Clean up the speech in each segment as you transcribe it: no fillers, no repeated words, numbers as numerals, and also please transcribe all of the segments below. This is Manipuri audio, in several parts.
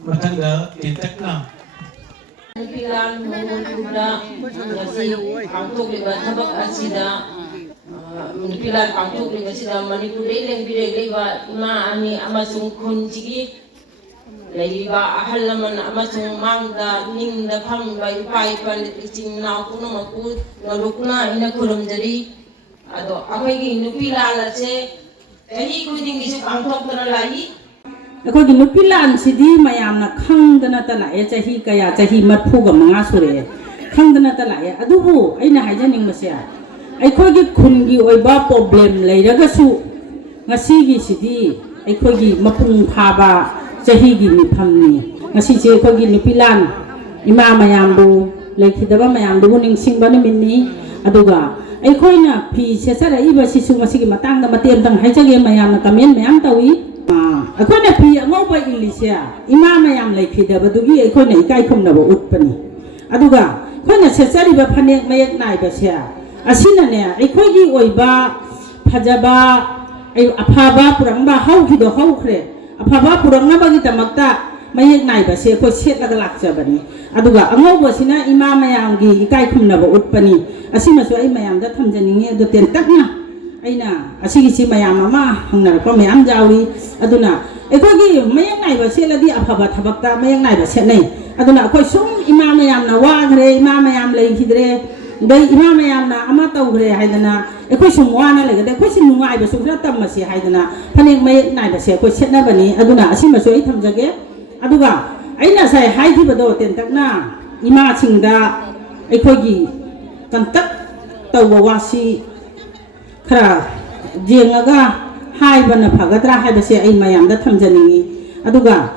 Matangga tintakna. Pilang mengubah nasi pangtuk lima tabak asida pilang pangtuk lima asida Manipur leleng bidai leba ma ani amasung kunjigi leba ahal laman amasung mangda ningda pang bai pai pan icing na kuno maku nalukna ina kurum jadi ado apa ini nupila lace jadi kuiding isu pangtuk terlai ꯑꯩꯈꯣꯏꯒꯤ ꯅꯨꯄꯤ ꯂꯥꯟꯁꯤꯗꯤ ꯃꯌꯥꯝꯅ ꯈꯪꯗꯅꯇ ꯂꯥꯛꯑꯦ ꯆꯍꯤ ꯀꯌꯥ ꯆꯍꯤ 45 ꯁꯨꯔꯦ ꯈꯪꯗꯅꯇ ꯂꯥꯛꯑꯦ ꯑꯗꯨꯕꯨ ꯑꯩꯅ ꯍꯥꯏꯖꯅꯤꯡꯕꯁꯦ ꯑꯩꯈꯣꯏꯒꯤ ꯈꯨꯟꯒꯤ ꯑꯣꯏꯕ ꯄ꯭ꯔꯣꯕ꯭ꯂꯦꯝ ꯂꯩꯔꯒꯁꯨ ꯉꯁꯤꯒꯤꯁꯤꯗꯤ ꯑꯩꯈꯣꯏꯒꯤ ꯃꯄꯨꯡ ꯐꯥꯕ ꯆꯍꯤꯒꯤ ꯃꯤꯐꯝꯅꯤ ꯉꯁꯤꯁꯦ ꯑꯩꯈꯣꯏꯒꯤ ꯅꯨꯄꯤ ꯂꯥꯟ ꯏꯃꯥ ꯃꯌꯥꯝꯕꯨ ꯂꯩꯈꯤꯗꯕ ꯃꯌꯥꯝꯗꯨꯕꯨ ꯅꯤꯡꯁꯤꯡꯕ ꯅꯨꯃꯤꯠꯅꯤ ꯑꯗꯨꯒ ꯑꯩꯈꯣꯏꯅ ꯐꯤ ꯁꯦꯠꯆꯔꯛꯏꯕꯁꯤꯁꯨ ꯃꯁꯤꯒꯤ ꯃꯇꯥꯡꯗ ꯃꯇꯦꯡ ꯑꯃꯇꯪ ꯍꯥꯏꯖꯒꯦ ꯃꯌꯥꯝꯅ ꯀꯃꯦꯟ ꯃꯌꯥꯝ ꯇꯧꯏ ꯑꯩꯈꯣꯏꯅ ꯐꯤ ꯑꯉꯧꯕ ꯏꯜꯂꯤꯁꯦ ꯏꯃꯥ ꯃꯌꯥꯝ ꯂꯩꯈꯤꯗꯕꯗꯨꯒꯤ ꯑꯩꯈꯣꯏꯅ ꯏꯀꯥꯏ ꯈꯨꯝꯅꯕ ꯎꯠꯄꯅꯤ ꯑꯗꯨꯒ ꯑꯩꯈꯣꯏꯅ ꯁꯦꯠꯆꯔꯤꯕ ꯐꯅꯦꯛ ꯃꯌꯦꯛ ꯅꯥꯏꯕꯁꯦ ꯑꯁꯤꯅꯅꯦ ꯑꯩꯈꯣꯏꯒꯤ ꯑꯣꯏꯕ ꯐꯖꯕ ꯑꯐꯕ ꯄꯨꯔꯛꯅꯕ ꯍꯧꯈꯤꯗꯣ ꯍꯧꯈ꯭ꯔꯦ ꯑꯐꯕ ꯄꯨꯔꯛꯅꯕꯒꯤꯗꯃꯛꯇ ꯃꯌꯦꯛ ꯅꯥꯏꯕꯁꯦ ꯑꯩꯈꯣꯏ ꯁꯦꯠꯂꯒ ꯂꯥꯛꯆꯕꯅꯤ ꯑꯗꯨꯒ ꯑꯉꯧꯕꯁꯤꯅ ꯏꯃꯥ ꯃꯌꯥꯝꯒꯤ ꯏꯀꯥꯏ ꯈꯨꯝꯅꯕ ꯎꯠꯄꯅꯤ ꯑꯁꯤꯃꯁꯨ ꯑꯩ ꯃꯌꯥꯝꯗ ꯊꯝꯖꯅꯤꯡꯉꯤ ꯑꯗꯨ ꯇꯦꯟꯇꯛꯅ ꯑꯩꯅ ꯑꯁꯤꯒꯤꯁꯤ ꯃꯌꯥꯝ ꯑꯃ ꯍꯪꯅꯔꯛꯄ ꯃꯌꯥꯝ ꯌꯥꯎꯔꯤ ꯑꯗꯨꯅ ꯑꯩꯈꯣꯏꯒꯤ ꯃꯌꯦꯛ ꯅꯥꯏꯕ ꯁꯦꯠꯂꯗꯤ ꯑꯐꯕ ꯊꯕꯛꯇ ꯃꯌꯦꯛ ꯅꯥꯏꯕ ꯁꯦꯠꯅꯩ ꯑꯗꯨꯅ ꯑꯩꯈꯣꯏ ꯁꯨꯝ ꯏꯃꯥ ꯃꯌꯥꯝꯅ ꯋꯥꯈ꯭ꯔꯦ ꯏꯃꯥ ꯃꯌꯥꯝ ꯂꯩꯈꯤꯗ꯭ꯔꯦ ꯑꯗꯩ ꯏꯃꯥ ꯃꯌꯥꯝꯅ ꯑꯃ ꯇꯧꯈ꯭ꯔꯦ ꯍꯥꯏꯗꯅ ꯑꯩꯈꯣꯏ ꯁꯨꯝ ꯋꯥꯅ ꯂꯩꯒꯗꯦ ꯑꯩꯈꯣꯏꯁꯤ ꯅꯨꯡꯉꯥꯏꯕꯁꯨ ꯈꯔ ꯇꯝꯃꯁꯤ ꯍꯥꯏꯗꯅ ꯐꯅꯦꯛ ꯃꯌꯦꯛ ꯅꯥꯏꯕꯁꯦ ꯑꯩꯈꯣꯏ ꯁꯦꯠꯅꯕꯅꯤ ꯑꯗꯨꯅ ꯑꯁꯤꯃꯁꯨ ꯑꯩ ꯊꯝꯖꯒꯦ ꯑꯗꯨꯒ ꯑꯩꯅ ꯉꯁꯥꯏ ꯍꯥꯏꯈꯤꯕꯗꯣ ꯇꯦꯟꯇꯛꯅ 이마칭다 ꯑꯩꯈꯣꯏꯒꯤ ꯀꯟꯇꯛ ꯇꯧꯕ ꯋꯥꯁꯤ ꯈꯔ ꯌꯦꯡꯉꯒ 하이버나 파가드라 하이버시 아이 마ям다 탐자닝이 아두가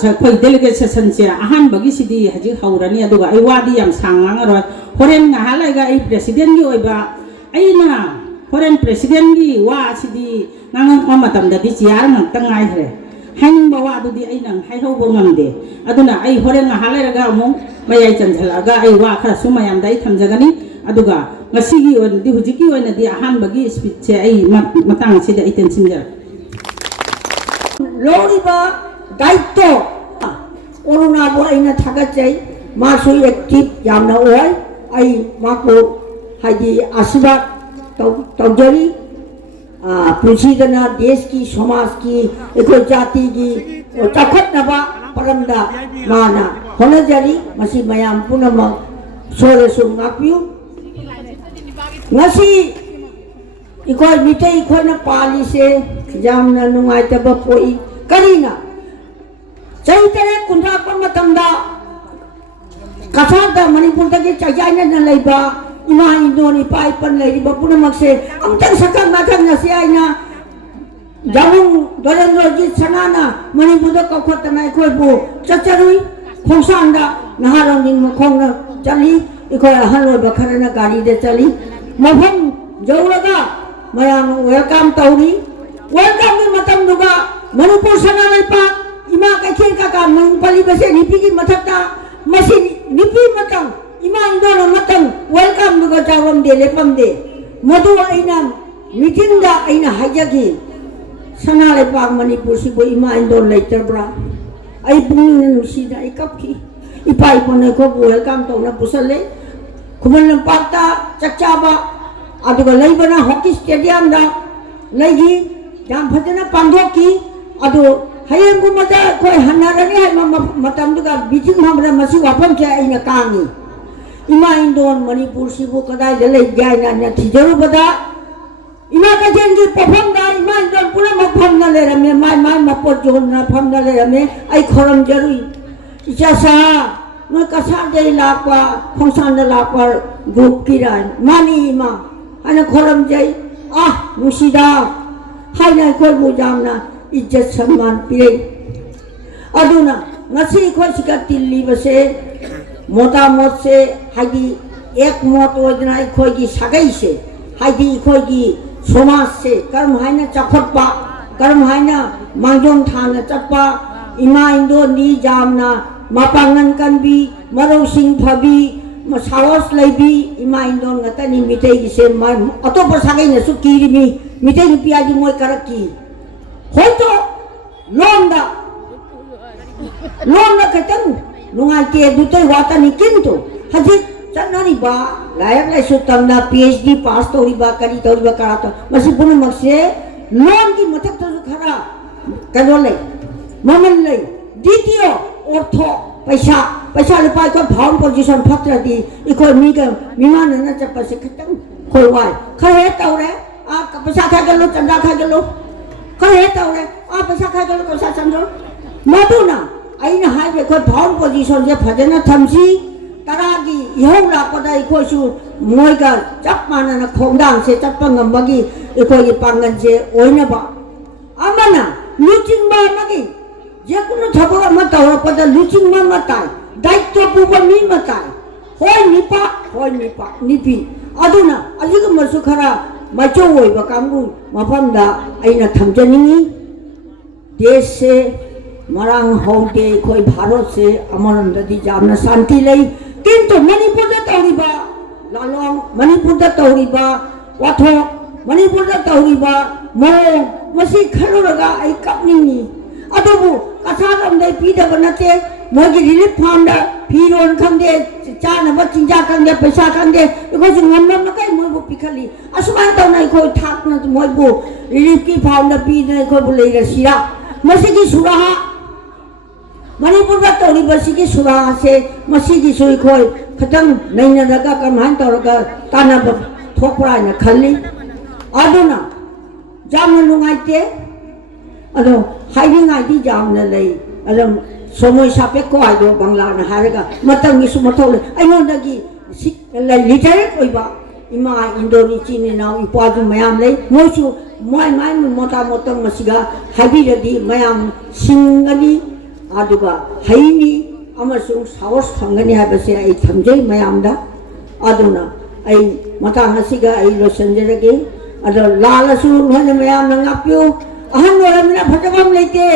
저 거의 델레게 세션세 아한버기 시디 하지 하우라니 아두가 아이 와디 얌 상앙으로 호렌 나할라이가 아이 프레시덴기 오이바 아이나 호렌 프레시덴기 와 시디 나는 마마담다디 지야랑 땅아이 그래 하는 바와도디 아이랑 하이호보 ngam데 아두나 아이 호렌 나할라이가 뭐 마야이 잔살라가 아이 와 카라 수마얌다이 탐자가니 아두가 ngasigi on di hujiki on di ahan bagi speech ai matang sida itensin jar loriba daito corona bo aina thagachai masu active yamna oi ai mako haji asibad tawjari puchigana desh ki samaj ki eko jati ki chakhat naba paramda mana honajari masi mayam punama sore sungapyu ngasi ikoi mitai ikoi na pali se jamna nungai taba poi karina chaitere kundra pa matamda kasada manipur ta ke chayaina na leiba ima indoni pai pan leiba punamak se amtang sakang natang na se aina jamung dorendroji sanana manipur da kokotana ikoi bu chacharui khongsanda naharong ning khongna chali ikoi haloi bakharana gari de chali mafam jawlaga mayam welcome tauri welcome ni matam duga manipur sananai pa ima ka khen ka mangpali base nipi ki mathakta masi nipi matang ima indona matang welcome duga jawam de lepam de madu aina meeting da aina hajagi sanale pa manipur sibo ima indon later bra ai bung si da ikapki ipai pone ko welcome to na pusale kuman pakta chakchaba aduga leibana hockey stadium da leigi jam phajana pandhoki adu hayeng gumada koi hanarani hai matam duga bijing hamra masi wapam cha ina kangi ima indon manipur sibu kadai dele gaina na thijaru bada ima ka jengi perform da ima indon pura mapam na le rame mai mapot jon na pham na le rame ai khoram jarui ichasa no kasar dei lakwa khongsan da lakwa group kiran mani ma ana khoram jai musida haina khoi bujamna izzat samman pire aduna ngasi khoi sika tilli base mota mot se hagi एक मत ओदना इखोगी सगई से हाइदी इखोगी समाज से कर्म हाइना चखटपा कर्म हाइना मांगजों थाना चप्पा इमा इंदो नी जामना मापांगन कनबी मरो सिंह फबी साहस लैबी इमा इंदो ngata मिटे की से अतोप सगई ने सुकीरिमी मिटे नुपिया जी मोय करकी होय तो लोन खतंग नुंगाइते दुतै वातानी किंतु हजित चन्नारीबा लायक लाइसु तमना PhD पास तौरीबा करी तौरीबा करातो मसी पुनमक से लोन की मथक तो खरा कनो ले ममन ले द्वितीय अर्थ पैसा पैसा ले पाइ को फाउंड पोजीशन फत्रदी इको मीगा मिमान न चप से खतंग खोय वाय खहे तौरे आ पैसा खा गलो चंदा खा गलो खहे तौरे आ पैसा खा गलो पैसा चंदो मधुना अइना हाइबे को फाउंड पोजीशन जे फजना थमसी तरागी इहौ लापदा इखोसु मोइगा चप मानना खोंदांग से चप्पंगमगी इखोगी पांगन से ओइनबा अमना लुचिंगबा मगी जे कुनु थबो अमा तवरपदा लुचिंगबा मताय दायित्व पुबा मी मताय होय निपा निपी अदुना अजिग मसु खरा मचो ओइबा कांगु मफमदा अइना थमजनिंगी देश से मरांग होते कोई भारत से अमरंददी जामना शांति लई किंतु मणिपुर दा तौरीबा लालोंग मणिपुर दा तौरीबा वाथो मणिपुर दा तौरीबा मो मसी खरुरगा आई कपनिंगी अदबु कसारम दे पीदब नते मोगी रिलीफ फंड दा फिरोन खंदे चानब चिंजा खंदे पैसा खंदे इको जु ngam kai मोइबु पिखली असुमान तौना इको थाकना मोइबु रिलीफ की फंड दा पीदे इको बुले रसिया मसी की सुराहा मणिपुर का तौरी बसी की सुराहा से मसी की सुई खोई खतंग नहीं नगा कमान तौरगा ताना थोपरा न खल्ली अदुना जामन नुंगाइते अदो हाइबिंग आइदी जामन लई अदम सोमोय सापे को आइदो बांग्ला न हारगा मतंग इसु मथौले अइनोदगी लिटरेट ओइबा इमा इंडोनी चीनी नाउ इपादु मयाम लई मोसु मोय माय मोता मोतंग मसिगा हाइबिरदी मयाम सिंगनी आदुगा हाइनी अमसुंग साहस फंगनी हाबसे आई थमजै मयामदा अदुना आई मतांग असिगा आई लोसंजरगे अदो लालसु हन मयाम नंगाप्यो अहन वरमना फटबम लेते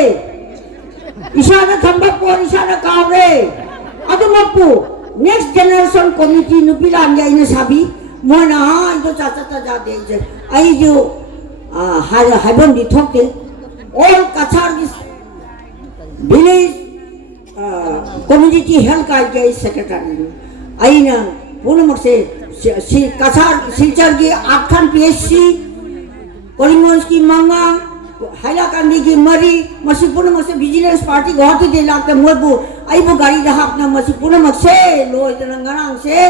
इशारा थंबा पोर इशारा कावरे अदुमपु नेक्स्ट जनरेशन कमिटी नुपिलाम याइना साबी मोना इदो चाचा जा दे आई जो हाइबन दि थोकते all Cachar village community health card के सेक्रेटरी आइना पूर्णमक से कचार सिलचर की 8 खान PHC करीमगंज की मंगा हाइलाकांडी की मरी मसी पूर्णमक से विजिलेंस पार्टी गौती दे लागते मोबु आइबु गाड़ी रहा अपना मसी पूर्णमक से लो इतरंगरांग से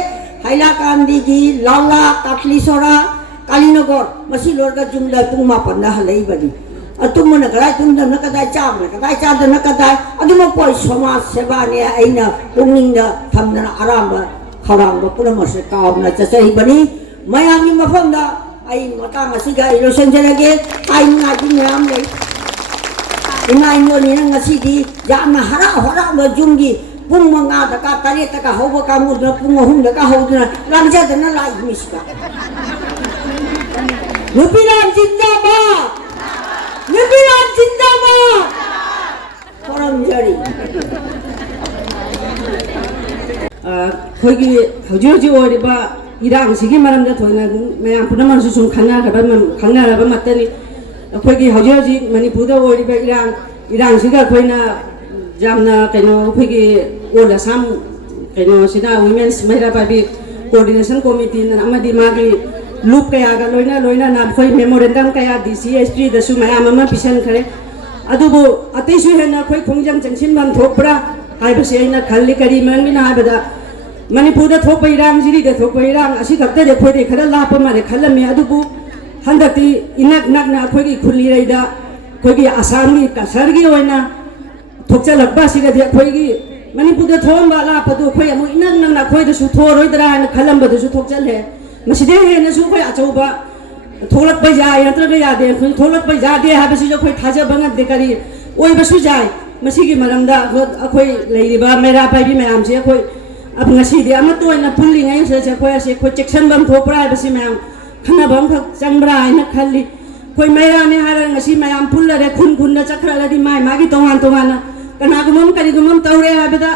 हाइलाकांडी की लाला काटलीसोरा कालीनगर मसी लोरगा जुमदा पुंगमा पंदा हलई बनी तुम मन कदाय तुम न कदाय चाम न कदाय चाद न कदाय अदुम कोई समाज सेवा ने आइना पुंगिंग द थमना आराम खरांग पुनम से कावना चसई बनी मयामी मफमदा आई मता मसिगा इलोसन जरगे आई नाजी मयाम ले इना इनो नि ngasi जामना हरा हरा द जुंगी पुंग मंगा द का तरे तका होब का मु द पुंग हुम द का होद न लांजा द न लाई मिसका रुपिलाम जिंदाबाद निबिराम जिंदाबाद परम जड़ी खोगी हजि ओरिबा इरांग सिगी मरमदा थोइना मयाम पुनमसु सुम खंगनारबा मतनी खोगी हजि मणिपुर दा ओरिबा इरांग सिगा खोइना जामना कइनो खोगी ओला साम कइनो सिना वुमेन्स महिला पाबी कोऑर्डिनेशन कमिटी न अमदि मागी लूप कया लोइना ना खोई मेमोरेंडम कया DCSP दसु मयाम अमा पिसन खरे अदुबो अतैसु हेना खोई खोंजम जंगसिन मन थोपरा हाइबसे आइना खल्ली करी मंगिना हाबदा मणिपुर दा थोप इरांग जिरी दा थोप इरांग असि खत्ते दे खोई खरा लाप मारे खलमे अदुबो हंदती इनक नकना खोई खुली रैदा खोई आसाम की कसरगी ओइना थोकचलकबा सिगा दे खोई मणिपुर दा थोम बाला पदो खोई अमु इनक नकना खोई दसु थोरोइदरा न खलम बदसु थोकचल है मसीदे हेन सु खोई अचौबा थोलक पे जाय नत्रग यादे थोलक पे जादे हाबसि जो खोई थाजा बंगत दे करी ओइ बसु जाय मसी की मरमदा अखोई लेरिबा मेरा पाइबी मयाम से अखोई ngasi dia ama toy na pulling ay sa koy si ko section bam thopra ba si mayam khana bam khak changbra ai na khali koy mayra ne har ngasi mayam pulla re khun khun na chakra la di mai magi tongan tongan kana gumam kari gumam taure ha beda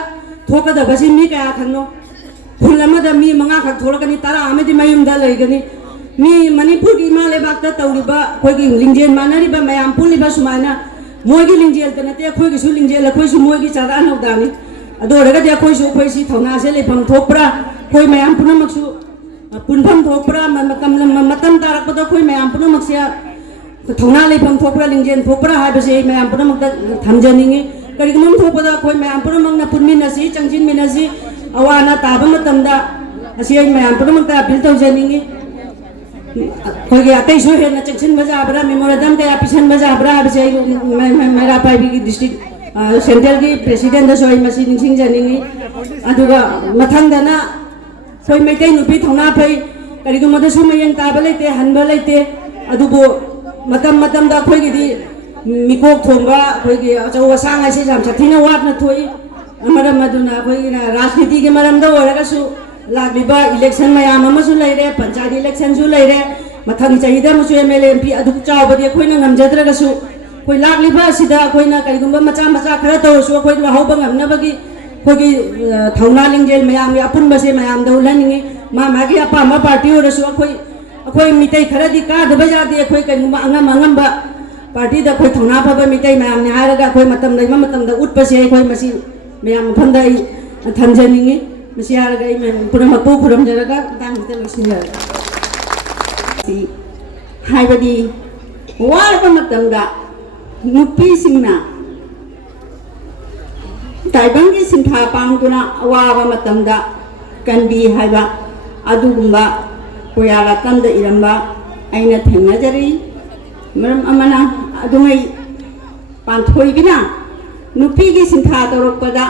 thoka da basi mi ka khangno phulama da mi manga khak thola kani tara ame di mayum da lai gani mi manipur ki ma le bak ta tauri ba koy gi lingjen manari ba mayam pulli ba sumana moi gi lingjel ta na te koy gi su lingjel la koy su moi gi chara an da ni ado raga dia koy su koy si thona se le phang thopra koy mayam punamak su punpham thopra matam tarak pa koy mayam punamak sia thona le phang thopra lingjen thopra ha ba se mayam punamak ta thamjaningi kari gumam thopada koy mayam punamak na punmin na si changjin min na si awana ta ba matam da asi mayam punamak ta appeal tawjaningi koy ge atai su he na changjin baja abra memorandum ka apisan baja abra ba se mera pai bi district Central ki President da soi masi ningsing janingi aduga mathang dana soi maitai nupi thona pai kari gu mada su mayang ta ba leite han ba leite adubo matam da khoi gi di mikok thongba khoi gi achau wasang ai se jam chathina wat na thoi amaram maduna khoi gi na rajniti ge maram da ora ga su lagliba election mayam ama su leire panchayat election su leire mathang chahi da musu MLA MP aduk chaw ba di khoi na ngamjadra ga su कोई लाखलिबा सिदा कोइना करिगुम्बा मचा खरा तोसु कोइ लाहोबा ngamnabagi कोइ थौना लिंगजेल मयाम या पुनबसे मयाम दौलनिंगे मागी अपामा पार्टी ओरसु कोइ मितै खरा दि का दबा जादे कोइ करिगुम्बा अंगम पार्टी दा कोइ थौना फबा मितै मयाम ने हारगा कोइ मतम लैमा मतम दा उटपसे कोइ मसी मयाम फंदा थमजनिंगे मसी हारगा पुरम मपु खुरम जरगा दांग ते लसिया हाइबदी वारबा मतम दा nupi singna taibangi sintha pangtuna awawa matamda kanbi haiba adugumba koyala kamda iramba aina thengnajari maram amana adungai panthoi bina nupi gi sintha torokpada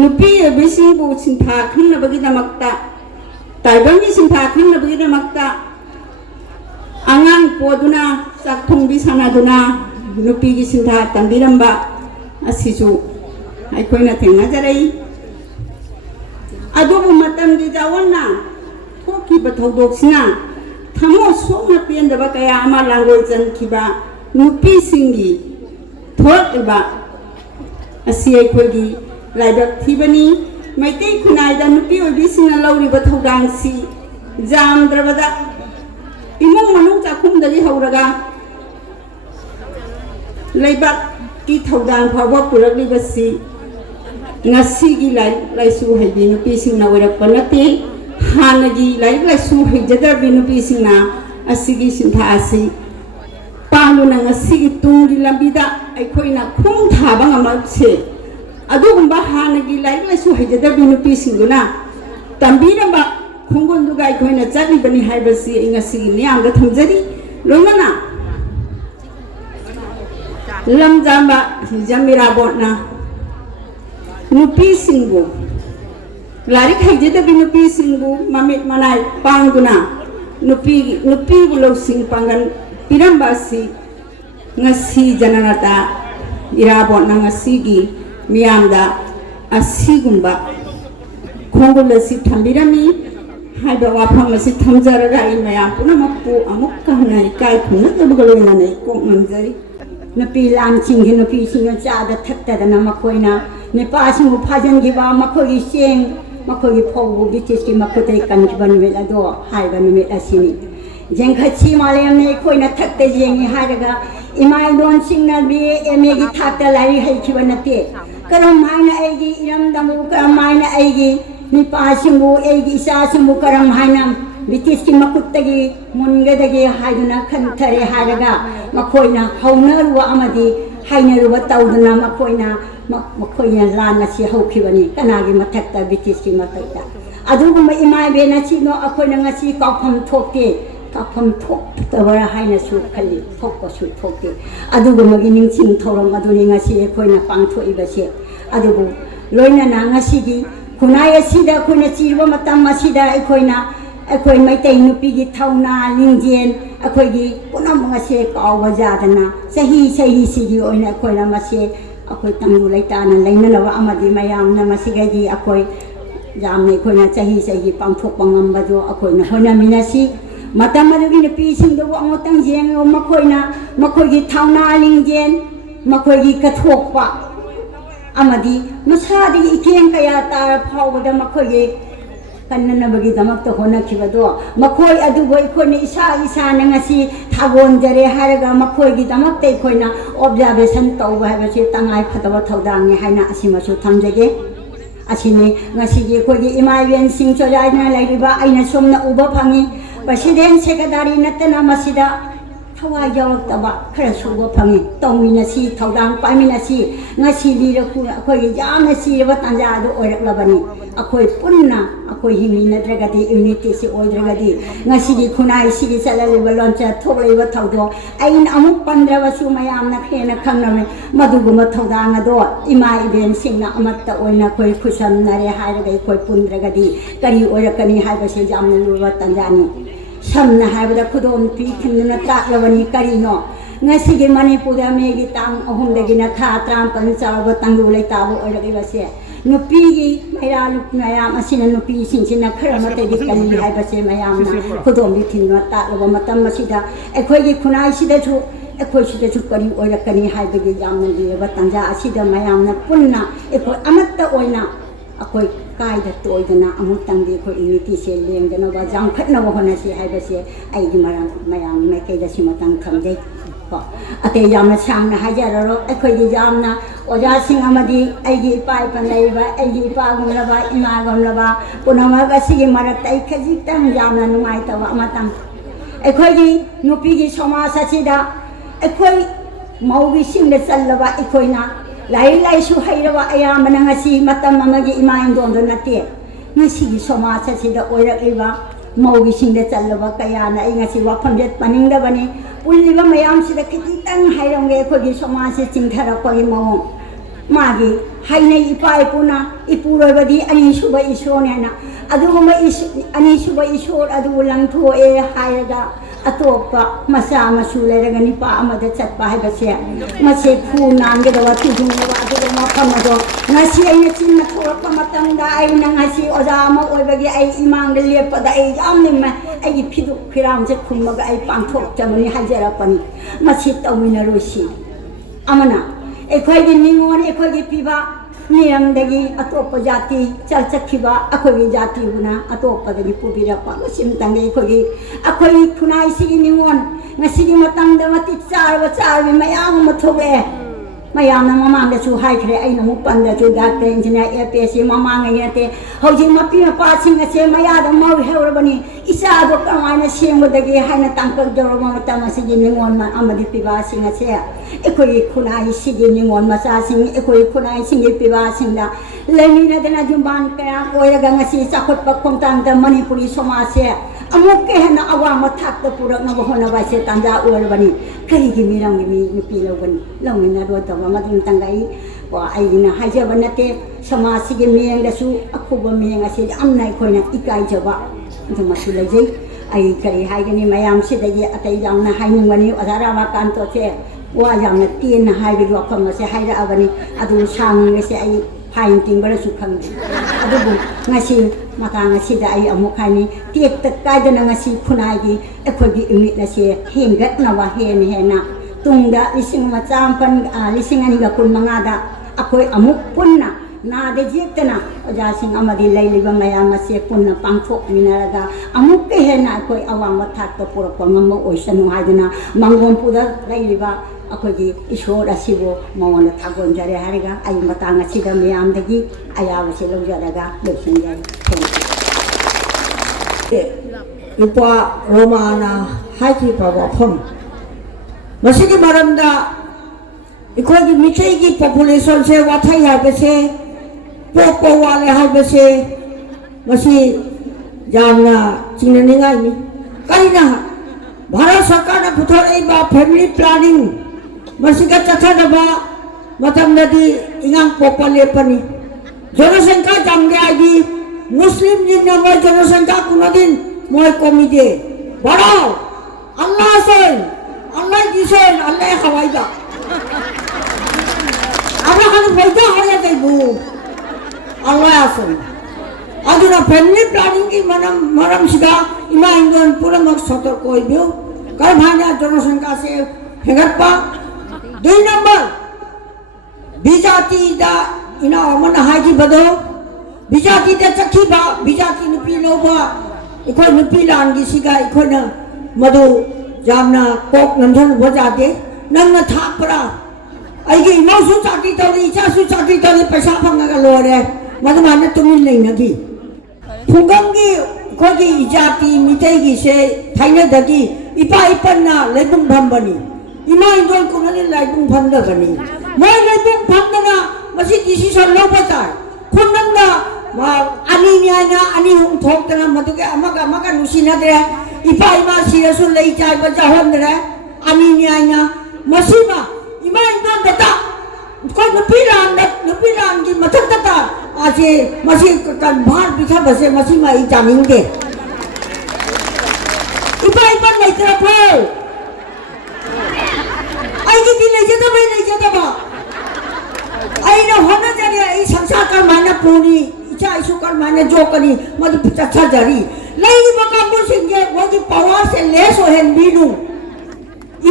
nupi bisingbu sintha khunna bagi namakta taibangi sintha khunna bagi namakta angang poduna sakthung bi sanaduna nupi gi sintha tambiramba asisu aikoina thengna jarai adubu matam gi jawanna thoki ba thodok sina thamo sona penda ba kaya ama langol jan kiba nupi singi thot ba asi aikoi gi laibak thibani maitei khunai da nupi obi sina lauri ba thodang si jam drabada imong manung chakhum dali hauraga laibak ki thodang phawa purakli basi ngasi gi laisu hebi nupi singna orak panati hanagi laisu hejada bi nupi singna asigi sintha asi paluna ngasi gi tungri lambida aikoina khum thaba ngamakse adugumba hanagi laisu hejada bi nupi singuna tambira ba khungun duga aikoina chani bani haibasi ngasi gi niamga thamjari lomana lamjamba jamira botna nupi singbu larik haijeda bi nupi singbu mamit manai panguna nupi bulo sing pangan pirambasi ngasi jananata irabotna ngasi gi miamda asigumba khongulasi thambirami haiba wafamasi thamjaraga imayam punamakpu amukka hanai kai khuna dubgalona nei koknamjari nupi lam chinghi nupi singa chada thattadana makoina nipa singu phajan giba makoi seng makoi phogu bitis ki makotai kanjiban mela do haiba numet asini jengkhachi malayam nei koina thatte jengi haiga imai don singna bi emegi thatta lai haichibanate karam maina aigi iramdamu karam maina aigi nipa singu aigi isa singu karam hainam bitis ki makuttagi mungadagi haiduna khantare haiga makoina haunaruwa amadi hainaruwa tawduna makoina lana si haukibani kanagi mathakta bitis ki mathakta aduguma imai bena chino akoina ngasi kafam thokte kafam thoktabara haina su khali thokko su thokte aduguma gi ningsing thoram aduni ngasi akoina pangthoibase adubu loina na ngasi gi khunai asida khuna chirwa matam asida akoin maitai nupi gi thauna lingjen akoi gi punam ngase kawa jadana sahi sigi oina akoina mase ꯑꯩꯈꯣꯏ ꯇꯪꯗꯨ ꯂꯩꯇꯥꯅ ꯂꯩꯅꯅꯕ ꯑꯃꯗꯤ ꯃꯌꯥꯝꯅ ꯃꯁꯤꯒꯩꯗꯤ ꯑꯩꯈꯣꯏ ꯌꯥꯝꯅ ꯑꯩꯈꯣꯏꯅ ꯆꯍꯤ ꯄꯥꯡꯊꯣꯛꯄ ꯉꯝꯕꯗꯣ ꯑꯩꯈꯣꯏꯅ ꯍꯣꯠꯅꯃꯤꯟꯅꯁꯤ ꯃꯇꯝ ꯑꯗꯨꯒꯤ ꯅꯨꯄꯤꯁꯤꯡꯗꯨꯕꯨ ꯑꯃꯨꯛꯇꯪ ꯌꯦꯡꯉꯨ ꯃꯈꯣꯏꯒꯤ ꯊꯧꯅꯥ ꯂꯤꯡꯖꯦꯜ ꯃꯈꯣꯏꯒꯤ ꯀꯠꯊꯣꯛꯄ ꯑꯃꯗꯤ ꯃꯁꯥꯗꯒꯤ ꯏꯀꯦꯡ ꯀꯌꯥ ꯇꯥꯔ ꯐꯥꯎꯕꯗ ꯃꯈꯣꯏꯒꯤ ꯀꯟꯅꯅꯕꯒꯤꯗꯃꯛꯇ ꯍꯣꯠꯅꯈꯤꯕꯗꯣ ꯃꯈꯣꯏ ꯑꯗꯨꯕꯨ ꯑꯩꯈꯣꯏꯅ ꯏꯁꯥꯅ ꯉꯁꯤ ꯊꯥꯒꯣꯟꯖꯔꯦ ꯍꯥꯏꯔꯒ ꯃꯈꯣꯏꯒꯤꯗꯃꯛꯇ ꯑꯩꯈꯣꯏꯅ ꯑꯣꯕꯖꯥꯔꯕꯦꯁꯟ ꯇꯧꯕ ꯍꯥꯏꯕꯁꯤ ꯇꯉꯥꯏ ꯐꯗꯕ ꯊꯧꯗꯥꯡꯅꯤ ꯍꯥꯏꯅ ꯑꯁꯤꯃꯁꯨ ꯊꯝꯖꯒꯦ ꯑꯁꯤꯅꯤ ꯉꯁꯤꯒꯤ ꯑꯩꯈꯣꯏꯒꯤ ꯏꯃꯥ ꯏꯕꯦꯟꯁꯤꯡ ꯆꯣꯖꯥꯏꯅ ꯂꯩꯔꯤꯕ ꯑꯩꯅ ꯁꯣꯝꯅ ꯎꯕ ꯐꯪꯉꯤ ꯄ꯭ꯔꯁꯤꯗꯦꯟ ꯁꯦꯀ꯭ꯔꯦꯇꯔꯤ ꯅꯠꯇꯅ ꯃꯁꯤꯗ ꯊꯋꯥꯏ ꯌꯥꯎꯔꯛꯇꯕ ꯈꯔꯁꯨ ꯎꯕ ꯐꯪꯉꯤ ꯇꯧꯃꯤꯟꯅꯁꯤ ꯊꯧꯗꯥꯡ ꯄꯥꯏꯃꯤꯟꯅꯁꯤ ꯉꯁꯤ ꯂꯤꯔꯛꯄ ꯑꯩꯈꯣꯏꯒꯤ ꯌꯥꯝꯅ ꯆꯤꯔꯕ ꯇꯥꯟꯖꯥ ꯑꯗꯨ ꯑꯣꯏꯔꯛꯂꯕꯅꯤ ꯑꯩꯈꯣꯏ ꯄꯨꯟꯅ ꯑꯩꯈꯣꯏ ꯍꯤꯡꯃꯤꯟꯅꯗ꯭ꯔꯒꯗꯤ ꯌꯨꯅꯤꯇꯤꯁꯤ ꯑꯣꯏꯗ꯭ꯔꯒꯗꯤ ꯉꯁꯤꯒꯤ ꯈꯨꯟꯅꯥꯏꯁꯤꯒꯤ ꯆꯠꯅꯔꯤꯕ ꯂꯣꯟꯆꯠ ꯊꯣꯛꯂꯤꯕ ꯊꯧꯗꯣꯛ ꯑꯩꯅ ꯑꯃꯨꯛ ꯄꯟꯗ꯭ꯔꯕꯁꯨ ꯃꯌꯥꯝꯅ ꯍꯦꯟꯅ ꯈꯪꯅꯕꯅꯤ ꯃꯗꯨꯒꯨꯝꯕ ꯊꯧꯗꯥꯡ ꯑꯗꯣ ꯏꯃꯥ ꯏꯕꯦꯟꯁꯤꯡꯅ ꯑꯃꯠꯇ ꯑꯣꯏꯅ ꯑꯩꯈꯣꯏ ꯈꯨꯠꯁꯝꯅꯔꯦ ꯍꯥꯏꯔꯒ ꯑꯩꯈꯣꯏ ꯄꯨꯟꯗ꯭ꯔꯒꯗꯤ ꯀꯔꯤ ꯑꯣꯏꯔꯛꯀꯅꯤ ꯍꯥꯏꯕꯁꯤ ꯌꯥꯝꯅ ꯂꯨꯕ ꯇꯥꯟꯖꯥꯅꯤ ꯁꯝꯅ ꯍꯥꯏꯕꯗ ꯈꯨꯗꯣꯝ ꯄꯤꯈꯤꯗꯨꯅ ꯇꯥꯛꯂꯕꯅꯤ ꯀꯔꯤꯅꯣ ꯉꯁꯤꯒꯤ ꯃꯅꯤꯄꯨꯔꯗ ꯃꯦꯒꯤ ꯇꯥꯡ 3ꯗꯒꯤꯅ ꯊꯥ 14 ꯆꯥꯎꯔꯕ ꯇꯪꯗꯨ ꯂꯩꯇꯥꯕ ꯑꯣꯏꯔꯛꯂꯤꯕꯁꯦ ꯅꯨꯄꯤꯒꯤ ꯃꯌꯥꯝ ꯑꯁꯤꯅ ꯅꯨꯄꯤꯁꯤꯡꯁꯤꯅ ꯈꯔ ꯃꯇꯩꯗꯤ ꯀꯜꯂꯤ ꯍꯥꯏꯕꯁꯦ ꯃꯌꯥꯝꯅ ꯈꯨꯗꯣꯝꯕꯤ ꯊꯤꯟꯗꯨꯅ ꯇꯥꯛꯂꯕ ꯃꯇꯝ ꯑꯁꯤꯗ ꯑꯩꯈꯣꯏꯒꯤ ꯈꯨꯟꯅꯥꯏꯁꯤꯗꯁꯨ ꯑꯩꯈꯣꯏꯁꯤꯗꯁꯨ ꯀꯔꯤ ꯑꯣꯏꯔꯛꯀꯅꯤ ꯍꯥꯏꯕꯒꯤ ꯌꯥꯝꯅ ꯂꯤꯔꯕ ꯇꯥꯟꯖꯥ ꯑꯁꯤꯗ ꯃꯌꯥꯝꯅ ꯄꯨꯟꯅ ꯑꯩꯈꯣꯏ ꯑꯃꯠꯇ ꯑꯣꯏꯅ ꯑꯩꯈꯣꯏ ꯀꯥꯏꯗ ꯇꯣꯏꯗꯅ ꯑꯃꯨꯛꯇꯪꯗꯤ ꯑꯩꯈꯣꯏ ꯌꯨꯅꯤꯇꯤꯁꯦ ꯂꯦꯡꯗꯅꯕ ꯌꯥꯝꯈꯠꯅꯕ ꯍꯣꯠꯅꯁꯤ ꯍꯥꯏꯕꯁꯦ ꯑꯩꯒꯤ ꯃꯌꯥꯝ ꯃꯥꯏꯀꯩꯗ ꯁꯤꯃꯇꯪ ꯊꯝꯖꯩ ꯑꯇꯩꯌꯥꯝꯅ ꯁꯥꯡꯅ ꯍꯥꯏꯖꯔꯔꯣꯏ ꯑꯩꯈꯣꯏꯒꯤ ꯌꯥꯝꯅ ꯑꯣꯖꯥꯁꯤꯡ ꯑꯃꯗꯤ ꯑꯩꯒꯤ ꯏꯄꯥ ꯏꯄꯟ ꯂꯩꯔꯤꯕ ꯑꯩꯒꯤ ꯏꯄꯥꯒꯨꯝꯂꯕ ꯏꯃꯥꯒꯨꯝꯂꯕ ꯄꯨꯝꯅꯃꯛ ꯑꯁꯤꯒꯤ ꯃꯔꯛꯇ ꯑꯩ ꯈꯖꯤꯛꯇꯪ ꯌꯥꯝꯅ ꯅꯨꯡꯉꯥꯏꯇꯕ ꯑꯃꯇꯪ ꯑꯩꯈꯣꯏꯒꯤ ꯅꯨꯄꯤꯒꯤ ꯁꯃꯥꯖ ꯑꯁꯤꯗ ꯑꯩꯈꯣꯏ ꯃꯧꯒꯤꯁꯤꯡꯗ ꯆꯜꯂꯕ ꯑꯩꯈꯣꯏꯅ ꯂꯥꯏꯔꯤꯛ ꯂꯥꯏꯁꯨ ꯍꯩꯔꯕ ꯑꯌꯥꯝꯕꯅ ꯉꯁꯤ ꯃꯇꯝ ꯑꯃꯒꯤ ꯏꯃꯥ ꯏꯟꯗꯣꯟꯗꯣ ꯅꯠꯇꯦ ꯉꯁꯤꯒꯤ ꯁꯃꯥꯖ ꯑꯁꯤꯗ ꯑꯣꯏꯔꯛꯂꯤꯕ ꯃꯧꯒꯤꯁꯤꯡꯗ ꯆꯜꯂꯕ ꯀꯌꯥꯅ ꯑꯩ ꯉꯁꯤ ꯋꯥꯐꯝꯁꯦ ꯄꯟꯅꯤꯡꯗꯕꯅꯤ ꯄꯨꯜꯂꯤꯕ ꯃꯌꯥꯝꯁꯤꯗ ꯈꯤꯇꯪ ꯍꯥꯏꯔꯝꯒꯦ ꯑꯩꯈꯣꯏꯒꯤ ꯁꯃꯥꯖꯁꯦ ꯆꯤꯡꯊꯔꯛꯄꯒꯤ ꯃꯑꯣꯡ ꯃꯥꯒꯤ ꯍꯩꯅꯩ ꯏꯄꯥ ꯏꯄꯨꯅ ꯏꯄꯨꯔꯣꯏꯕꯗꯤ ꯑꯅꯤꯁꯨꯕ ꯏꯁꯣꯔꯅꯤ ꯍꯥꯏꯅ ꯑꯗꯨꯒꯨꯝꯕ ꯑꯅꯤꯁꯨꯕ ꯏꯁꯣꯔ ꯑꯗꯨꯕꯨ ꯂꯪꯊꯣꯛꯑꯦ ꯍꯥꯏꯔꯒ ꯑꯇꯣꯞꯄ ꯃꯆꯥ ꯃꯁꯨ ꯂꯩꯔꯒ ꯅꯨꯄꯥ ꯑꯃꯗ ꯆꯠꯄ ꯍꯥꯏꯕꯁꯦ ꯃꯁꯤ ꯐꯨ ꯅꯥꯟꯒꯗꯕ ꯊꯨꯖꯨꯡꯒꯗꯕ ꯑꯗꯨꯒꯨꯝꯕ ꯃꯐꯝ ꯑꯗꯣ ꯉꯁꯤ ꯑꯩꯅ ꯆꯤꯟꯅ ꯊꯣꯛꯂꯛꯄ ꯃꯇꯝꯗ ꯑꯩꯅ ꯉꯁꯤ ꯑꯣꯖꯥ ꯑꯃ ꯑꯣꯏꯕꯒꯤ ꯑꯩ ꯏꯃꯥꯡꯗ ꯂꯦꯞꯄꯗ ꯑꯩ ꯌꯥꯝꯅ ꯑꯩꯒꯤ ꯐꯤꯗꯨꯛ ꯐꯤꯔꯥꯝꯁꯦ ꯈꯨꯝꯃꯒ ꯑꯩ ꯄꯥꯡꯊꯣꯛꯆꯕꯅꯤ ꯍꯥꯏꯖꯔꯛꯄꯅꯤ ꯃꯁꯤ ꯇꯧꯃꯤꯟꯅꯔꯣꯏꯁꯤ ꯑꯃꯅ ꯑꯩꯈꯣꯏꯒꯤ ꯅꯤꯉꯣꯜ ꯑꯩꯈꯣꯏꯒꯤ ꯄꯤꯕ ꯃꯤꯔꯝꯗꯒꯤ ꯑꯇꯣꯞꯄ ꯖꯥꯇꯤ ꯆꯠꯈꯤꯕ ꯑꯩꯈꯣꯏꯒꯤ ꯖꯥꯇꯤꯕꯨꯅ ꯑꯇꯣꯞꯄꯗꯒꯤ ꯄꯨꯕꯤꯔꯛꯄ ꯃꯁꯤꯃꯇꯪꯒꯤ ꯑꯩꯈꯣꯏꯒꯤ ꯈꯨꯟꯅꯥꯏꯁꯤꯒꯤ ꯅꯤꯉꯣꯜ ꯉꯁꯤꯒꯤ ꯃꯇꯝꯗ ꯃꯇꯤꯛ ꯆꯥꯔꯕꯤ ꯃꯌꯥꯝ ꯑꯃ ꯊꯣꯛꯂꯛꯑꯦ ꯃꯌꯥꯝꯅ ꯃꯃꯥꯡꯗꯁꯨ ꯍꯥꯏꯈ꯭ꯔꯦ ꯑꯩꯅ ꯑꯃꯨꯛ ꯄꯟꯗ꯭ꯔꯁꯨ ꯗꯥꯛꯇꯔ ꯏꯟꯖꯤꯅꯤꯌꯥꯔ APSC ꯃꯃꯥꯡꯉꯩ ꯅꯠꯇꯦ ꯍꯧꯖꯤꯛ ꯃꯄꯤ ꯃꯄꯥꯁꯤꯡ ꯑꯁꯦ ꯃꯌꯥꯗ ꯍꯧꯔꯕꯅꯤ ꯏꯆꯥꯗꯣ ꯀꯃꯥꯏꯅ ꯁꯦꯝꯒꯗꯒꯦ ꯍꯥꯏꯅ ꯇꯥꯡꯀꯛ ꯃꯇꯝ ꯑꯁꯤꯒꯤ ꯅꯤꯉꯣꯜ ꯑꯃꯗꯤ ꯄꯤꯕꯥꯁꯤꯡ ꯑꯁꯦ ꯑꯩꯈꯣꯏꯒꯤ ꯈꯨꯟꯅꯥꯏꯁꯤꯒꯤ ꯅꯤꯉꯣꯜ ꯃꯆꯥꯁꯤꯡ ꯑꯩꯈꯣꯏꯒꯤ ꯈꯨꯟꯅꯥꯏꯁꯤꯡꯒꯤ ꯄꯤꯕꯥꯁꯤꯡꯗ ꯂꯩꯃꯤꯟꯅꯗꯅ ꯌꯨꯝꯕꯥꯟ ꯀꯌꯥ ꯑꯣꯏꯔꯒ ꯉꯁꯤ ꯆꯥꯎꯈꯠꯄ ꯈꯣꯡꯊꯥꯡꯗ ꯃꯅꯤꯄꯨꯔꯤ ꯁꯃꯥꯖꯁꯦ ꯑꯃꯨꯛꯀ ꯍꯦꯟꯅ ꯑꯋꯥꯡꯕ ꯊꯥꯛꯇ ꯄꯨꯔꯛꯅꯕ ꯍꯣꯠꯅꯕ ꯑꯁꯤ ꯇꯥꯟꯖꯥ ꯑꯣꯏꯔꯕꯅꯤ ꯀꯔꯤꯒꯤ ꯃꯤꯔꯝꯒꯤ ꯅꯨꯄꯤ ꯂꯧꯃꯤꯟꯅꯔꯣꯏꯗꯕ ꯃꯗꯨꯝꯇꯪꯒ ꯑꯩꯅ ꯍꯥꯏꯖꯕ ꯅꯠꯇꯦ ꯁꯃꯥꯖꯁꯤꯒꯤ ꯃꯤꯠꯌꯦꯡꯗꯁꯨ ꯑꯈꯨꯕ ꯃꯤꯠꯌꯦꯡ ꯑꯁꯤ ꯌꯥꯝꯅ ꯑꯩꯈꯣꯏꯅ ꯏꯀꯥꯏꯖꯕ ꯑꯗꯨꯃꯁꯨ ꯂꯩꯖꯩ ꯑꯩ ꯀꯔꯤ ꯍꯥꯏꯒꯅꯤ ꯃꯌꯥꯝꯁꯤꯗꯒꯤ ꯑꯇꯩ ꯌꯥꯝꯅ ꯍꯥꯏꯅꯤꯡꯕꯅꯤ ꯑꯣꯖꯥ ꯔꯥꯃꯥꯀꯥꯟꯇꯣꯁꯦ ꯋꯥ ꯌꯥꯝꯅ ꯇꯦꯟꯅ ꯍꯥꯏꯕꯒꯤ ꯋꯥꯐꯝ ꯑꯁꯦ ꯍꯥꯏꯔꯛꯑꯕꯅꯤ ꯑꯗꯨ ꯁꯥꯡꯉꯤꯉꯩꯁꯦ ꯑꯩ ꯐꯥꯏꯟ ꯇꯤꯡꯕꯔꯁꯨ ꯈꯪꯗꯦ ꯑꯗꯨꯕꯨ ꯉꯁꯤ ꯃꯇꯥꯡ ꯑꯁꯤꯗ ꯑꯩ ꯑꯃꯨꯛ ꯍꯥꯏꯅꯤ ꯇꯦꯛꯇ ꯀꯥꯏꯗꯅ ꯉꯁꯤ ꯈꯨꯟꯅꯥꯏꯒꯤ ꯑꯩꯈꯣꯏꯒꯤ ꯌꯨꯅꯤꯠ ꯑꯁꯤ ꯍꯦꯟꯒꯠꯅꯕ ꯍꯦꯟꯅ ꯇꯨꯡꯗ 2015ꯗ ꯑꯩꯈꯣꯏ ꯑꯃꯨꯛ ꯄꯨꯟꯅ ꯅꯥꯗ ꯌꯦꯛꯇꯅ ꯑꯣꯖꯥꯁꯤꯡ ꯑꯃꯗꯤ ꯂꯩꯔꯤꯕ ꯃꯌꯥꯝ ꯑꯁꯤ ꯄꯨꯟꯅ ꯄꯥꯡꯊꯣꯛꯃꯤꯟꯅꯔꯒ ꯑꯃꯨꯛꯀ ꯍꯦꯟꯅ ꯑꯩꯈꯣꯏ ꯑꯋꯥꯡꯕ ꯊꯥꯛꯇ ꯄꯨꯔꯛꯄ ꯉꯝꯕ ꯑꯣꯏꯁꯅꯨ ꯍꯥꯏꯗꯨꯅ ꯃꯥꯡꯒꯣꯟꯄꯨꯗ ꯂꯩꯔꯤꯕ ꯑꯩꯈꯣꯏꯒꯤ ꯏꯁꯣꯔ ꯑꯁꯤꯕꯨ ꯃꯉꯣꯟꯗ ꯊꯥꯒꯣꯟꯖꯔꯦ ꯍꯥꯏꯔꯒ ꯑꯩ ꯃꯇꯥꯡ ꯑꯁꯤꯗ ꯃꯌꯥꯝꯗꯒꯤ ꯑꯌꯥꯕꯁꯤ ꯂꯧꯖꯔꯒ ꯂꯣꯏꯁꯤꯟꯖꯔꯤ ꯏꯄꯥ ꯔꯣꯃꯥꯅ ꯍꯥꯏꯈꯤꯕ ꯋꯥꯐꯝ ꯃꯁꯤꯒꯤ ꯃꯔꯝꯗ ꯑꯩꯈꯣꯏꯒꯤ ꯃꯤꯇꯩꯒꯤ ꯄꯣꯄꯨꯂꯦꯁꯟꯁꯦ ꯋꯥꯊꯩ ꯍꯥꯏꯕꯁꯦ ꯄꯣꯛꯄ ꯋꯥꯠꯂꯦ ꯍꯥꯏꯕꯁꯦ ꯃꯁꯤ ꯌꯥꯝꯅ ꯆꯤꯡꯅꯅꯤꯡꯉꯥꯏꯅꯤ ꯀꯔꯤꯅ ꯚꯥꯔꯠ ꯁꯔꯀꯥꯔꯅ ꯄꯨꯊꯣꯔꯛꯏꯕ ꯐꯦꯃꯤꯂꯤ ꯄ꯭ꯂꯥꯅꯤꯡ ꯃꯁꯤꯒ ꯆꯠꯊꯅꯕ ꯃꯇꯝꯗꯗꯤ ꯏꯉꯥꯡ ꯄꯣꯛꯄ ꯂꯦꯞꯄꯅꯤ जनसंख्या जमगे आएगी मुस्लिम जिनने मोय जनसंख्या कुनो दिन मोय कमी दे बढ़ाओ अल्लाह से अल्लाह दिसेन अल्लाह हवाईदा अब 하는 보이자 해야 되고 알아야선 아주나 뱀리 플라닝이 마람시가 이마인건 뿌라먹 서떨고 이벼 갈마냐 조노선가세 해갈빠 두이 넘버 비자티다 이나 어머나 하기 봐도 비자티다 착히봐 비자티 누피 놓봐 이거 누피 란기시가 이거는 모두 잠나 꼭 남자는 보자대 남나 탁브라 아이게 이모수 자기 떠리 이자수 자기 떠리 पैसा 방가가 로래 마지막에 좀 내나기 풍광기 거기 이자티 미테기세 타이나다기 이파 이판나 레붕 반바니 이마인돌 꾸나니 레붕 반다바니 뭐 레붕 반다나 마시 디시션 로바자 콘난다 마 아니냐냐 아니 홍톡다나 마두게 아마가 누시나데 이파 이마 시레수 레이자 바자 혼데 아니냐냐 마시마 이마인돌 됐다 कोई नपीरान की मथक तता आजे मसी कन बाहर बिखा बसे मसी माई जानिंगे इपाई पर नहीं तरफ हो आई की भी नहीं जाता बा आई ना होना चाहिए आई संसार कर मायना पूरी इच्छा इशू कर मायना जो करी मत अच्छा जारी नहीं मकाम सिंगे वो की पावर से लेस हो हेन बीनू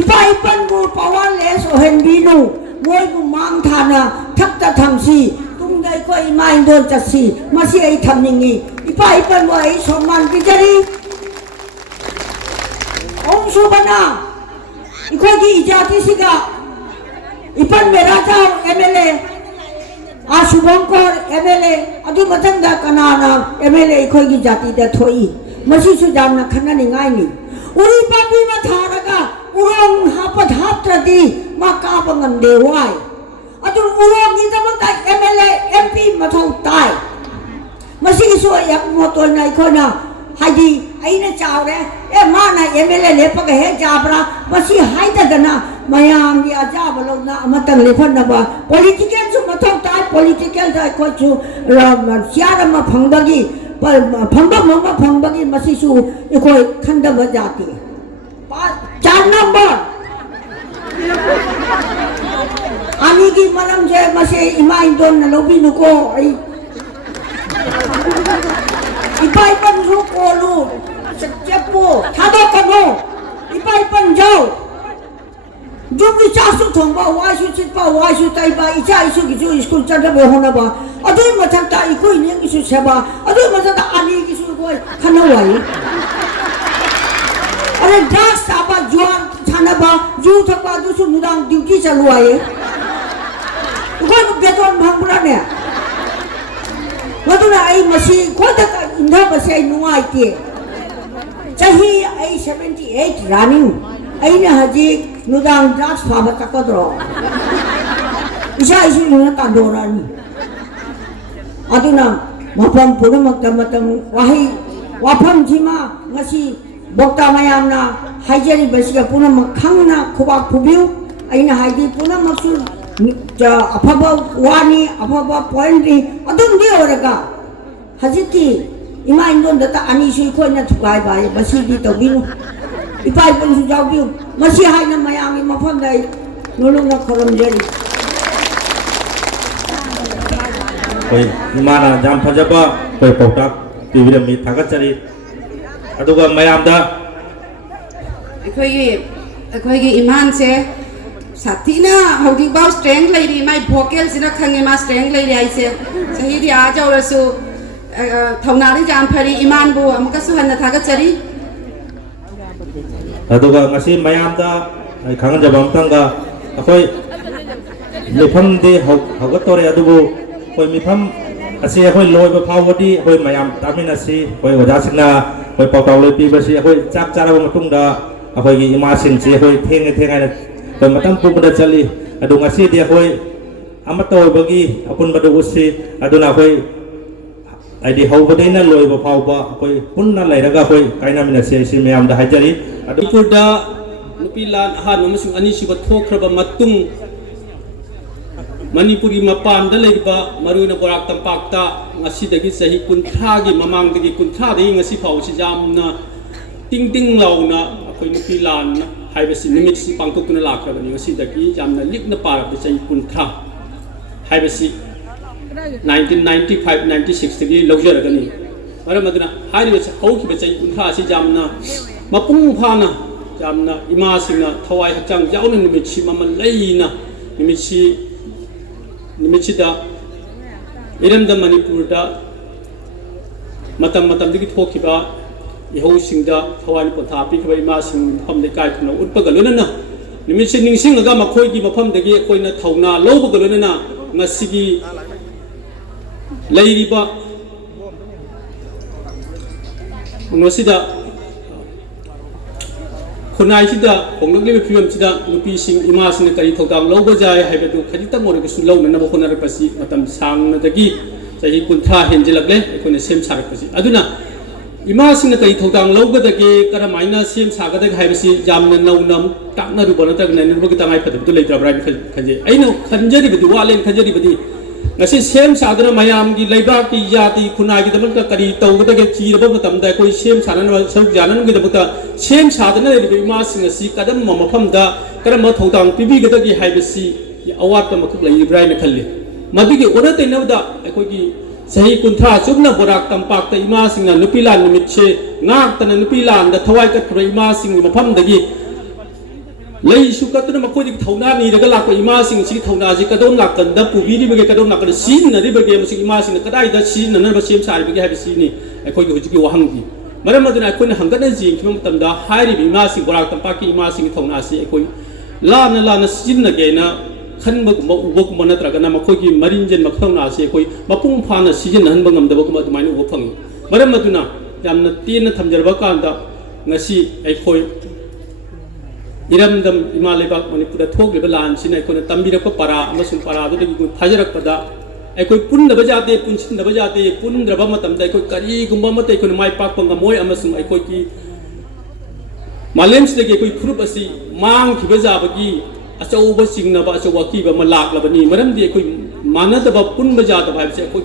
इपाई पर वो पावर लेस हो हेन बीनू मोइबु मांग थाना थक्ता थमसी तुमदai को इमाइन दोन चसी मसी आई थमनिंगी इपा इपन वो आई सम्मान बिजरी ओम सुबना इको की इजाती सिगा इपन मेरा जाओ एमएलए आशुबंकर एमएलए अदु मतंदा कनाना एमएलए इको की जाति दे थोई मसी सुजामना खन्ना निगाइनी उरी पापी मा थारगा उरोंग हापत हापत्रदी मा काबंगम देवाय अदु उरोंग गी दमता एमएलए एमपी मथौ ताय मसी सो एक मोतोल नाइ खोना हाइदी आइना चावरे ए माना MLA लेपग hey जाबरा Masih हाइददना मयाम gi ajaba lona amatang lephannaba political su mathau tai political da ko chu siara ma phangbagi phambagi masi su ikoi khandaba jati 4 number ani gi malam je mase imai don na lobi nuko ai ipai pan ru ko lu sejepo thado kano ipai pan jau jumbi chasu thongba waisu chitpa waisu taiba icha isu gi ju school chanda be hona ba adu mathak ta ikoi ne isu seba adu mathak ta ani gi su koi khanawai अरे ड्रग्स साबा जुआन थाना बा जू थकवा दुसु नुदांग ड्यूटी चालू आए उगन बेतन भांगुरा ने मधुना आई मसी कोता इंधा बसे नुआइते चाही आई 78 रनिंग आई ने हजी नुदांग ड्रग्स फाबा तकदरो इसा इsu नुना तादोरानी अदुना मफम पुनमकमतम वाही वाफम जिमा ngasi bokta mayamna haijari basiga punam khangna khoba khubiu aina haidi punam su afaba wani afaba point ri adum di oraga hajiti ima indon data ani sui khoina thukai bai basi di tobinu ipai pun su jawbiu masi haina mayami mafam dai nulungna khoram jeri koi imana jam phajaba koi pautak tividam mi thagachari aduga mayamda अखोई इमान से साथीना होगी बाउ स्ट्रेंग लेरी माय वोकल सिना खंगे मा स्ट्रेंग लेरी आइसे सही दि आ जावरसु थौनारी जाम फरी इमान बु अमकसु हन्ना थागचरी aduga ngasi mayamda khangan jabam tanga akoi lefam de hogatore adubu koi mifam asi akoi loiba phawadi akoi mayam tamina si koi wajasina koi pautaw loi pi basi akoi chak charaba matungda akoi gi imasin si akoi thengai koi matam pumda chali adu ngasi dia akoi amatoi bagi apun badu usi aduna akoi aidi hawbadina loiba phawba akoi punna lairaga akoi kaina mina si mayam da hajari adu Purda nupilan ahan amasung ani sibat thokraba matung Manipuri mapanda leiba maruna borak tampakta ngasidagi sahi kunthagi mamangdagi kunthadi ngasi phawsi jamna ting launa akoi nupilan haibasi nimit si pangtokuna lakrabani ngasidagi jamna likna parab sahi kuntha ꯍꯥꯏꯕꯁꯤ 1995-96ꯗꯒꯤ ꯂꯧꯖꯔꯒꯅꯤ ꯃꯔꯝ ꯑꯗꯨꯅ ꯍꯥꯏꯔꯤꯕ ꯍꯧꯈꯤꯕ ꯆꯍꯤ ꯀꯨꯟꯊ꯭ꯔꯥ ꯑꯁꯤ ꯌꯥꯝꯅ ꯃꯄꯨꯡ ꯐꯥꯅ ꯌꯥꯝꯅ ꯏꯃꯥꯁꯤꯡꯅ ꯊꯋꯥꯏ ꯍꯛꯆꯥꯡ ꯌꯥꯎꯅ ꯅꯨꯃꯤꯠꯁꯤ ꯃꯃꯜ ꯂꯩꯅ ꯅꯨꯃꯤꯠꯁꯤꯗ ꯏꯔꯝꯗꯝ ꯃꯅꯤꯄꯨꯔꯗ ꯃꯇꯝꯗꯒꯤ ꯊꯣꯛꯈꯤꯕ ꯏꯍꯧꯁꯤꯡꯗ ꯊꯋꯥꯏ ꯄꯣꯟꯊꯥ ꯄꯤꯈꯤꯕ ꯏꯃꯥꯁꯤꯡ ꯃꯐꯝ ꯂꯩꯀꯥꯏ ꯊꯨꯡꯅ ꯎꯠꯄꯒ ꯂꯣꯏꯅꯅ ꯅꯨꯃꯤꯠꯁꯤ ꯅꯤꯡꯁꯤꯡꯉꯒ ꯃꯈꯣꯏꯒꯤ ꯃꯐꯝꯗꯒꯤ ꯑꯩꯈꯣꯏꯅ ꯊꯧꯅꯥ ꯂꯧꯕꯒ ꯂꯣꯏꯅꯅ ꯉꯁꯤꯒꯤ ꯂꯩꯔꯤꯕ ꯃꯁꯤꯗ ꯈꯨꯟꯅꯥꯏꯁꯤꯗ ꯍꯣꯡꯂꯛꯂꯤꯕ ꯐꯤꯕꯝꯁꯤꯗ ꯅꯨꯄꯤꯁꯤꯡ ꯏꯃꯥꯁꯤꯡꯅ ꯀꯔꯤ ꯊꯧꯗꯥꯡ ꯂꯧꯕ ꯌꯥꯏ ꯍꯥꯏꯕꯗꯨ ꯈꯖꯤꯛꯇꯪ ꯑꯣꯏꯔꯒꯁꯨ ꯂꯧꯅꯅꯕ ꯍꯣꯠꯅꯔꯛꯄꯁꯤ ꯃꯇꯝ ꯁꯥꯡꯅꯗꯒꯤ ꯆꯍꯤ 30 ꯍꯦꯟꯖꯤꯜꯂꯛꯂꯦ ꯑꯩꯈꯣꯏꯅ ꯁꯦꯝ ꯁꯥꯔꯛꯄꯁꯤ ꯑꯗꯨꯅ ꯏꯃꯥꯁꯤꯡꯅ ꯀꯔꯤ ꯊꯧꯗꯥꯡ ꯂꯧꯒꯗꯒꯦ ꯀꯔꯝꯍꯥꯏꯅ ꯁꯦꯝ ꯁꯥꯒꯗꯒꯦ ꯍꯥꯏꯕꯁꯤ ꯌꯥꯝꯅ ꯅꯧꯅ ꯑꯃꯨꯛ ꯇꯥꯛꯅꯔꯨꯕ ꯅꯠꯇ꯭ꯔꯒ ꯅꯩꯅꯔꯨꯕꯒꯤ ꯇꯉꯥꯏꯐꯗꯕꯗꯨ ꯂꯩꯇ꯭ꯔꯕ꯭ꯔꯥ ꯍꯥꯏꯅ ꯈꯟꯖꯩ ꯑꯩꯅ ꯈꯟꯖꯔꯤꯕꯗꯤ ꯋꯥꯠꯂꯦꯅ ꯈꯟꯖꯔꯤꯕꯗꯤ ngasi sem sadana mayam gi leiba ki jati khunai gi damak kari tawgada ge chiraba matamda koi sem sadana saruk janan gi dabata sem sadana le ma sing si kadam mafam da karam thodang pibi ga gi haibasi awat ma khuk lai ibrahim khalli madu gi ona te nawda koi gi sahi kuntha chubna borak tampak ta ima sing na nupilan nimit che ngak ta nupilan da thawai ka khrai ima sing mafam da gi lei su ka tuna makoi dik thauna ni daga la ko ima sing si thauna ji kadom la kan da pubi ri bage kadom la kan sin na ri bage musik ima sing kadai da sin na ba sem sa ri bage ha si ni akoi gi hujiki wahang gi maram aduna akoi na hangana ji ki matam da hairi bi ima sing borak tampa ki ima sing thauna si akoi la na sin na ge na khan ba ko ubo ko na tra ga na makoi gi marin jen mak thauna si akoi mapung pha na season han ba ngam da ba ko ma dumai ubo phang maram aduna yamna tin na thamjar ba kan da ngasi akoi iramdam imalebak manipura thokliba lan sina aikona tambirakpa para amasung para adu gi phajarakpada aikoi punnaba jate punsinaba jate pundraba matamda aikoi kari gumba mate aikoi mai pak panga moi amasung aikoi ki malem sida gi aikoi phurup asi mang khiba jabagi achauba singnaba achauba kiba malaklabani maramdi aikoi manadaba punba jata bhaibse aikoi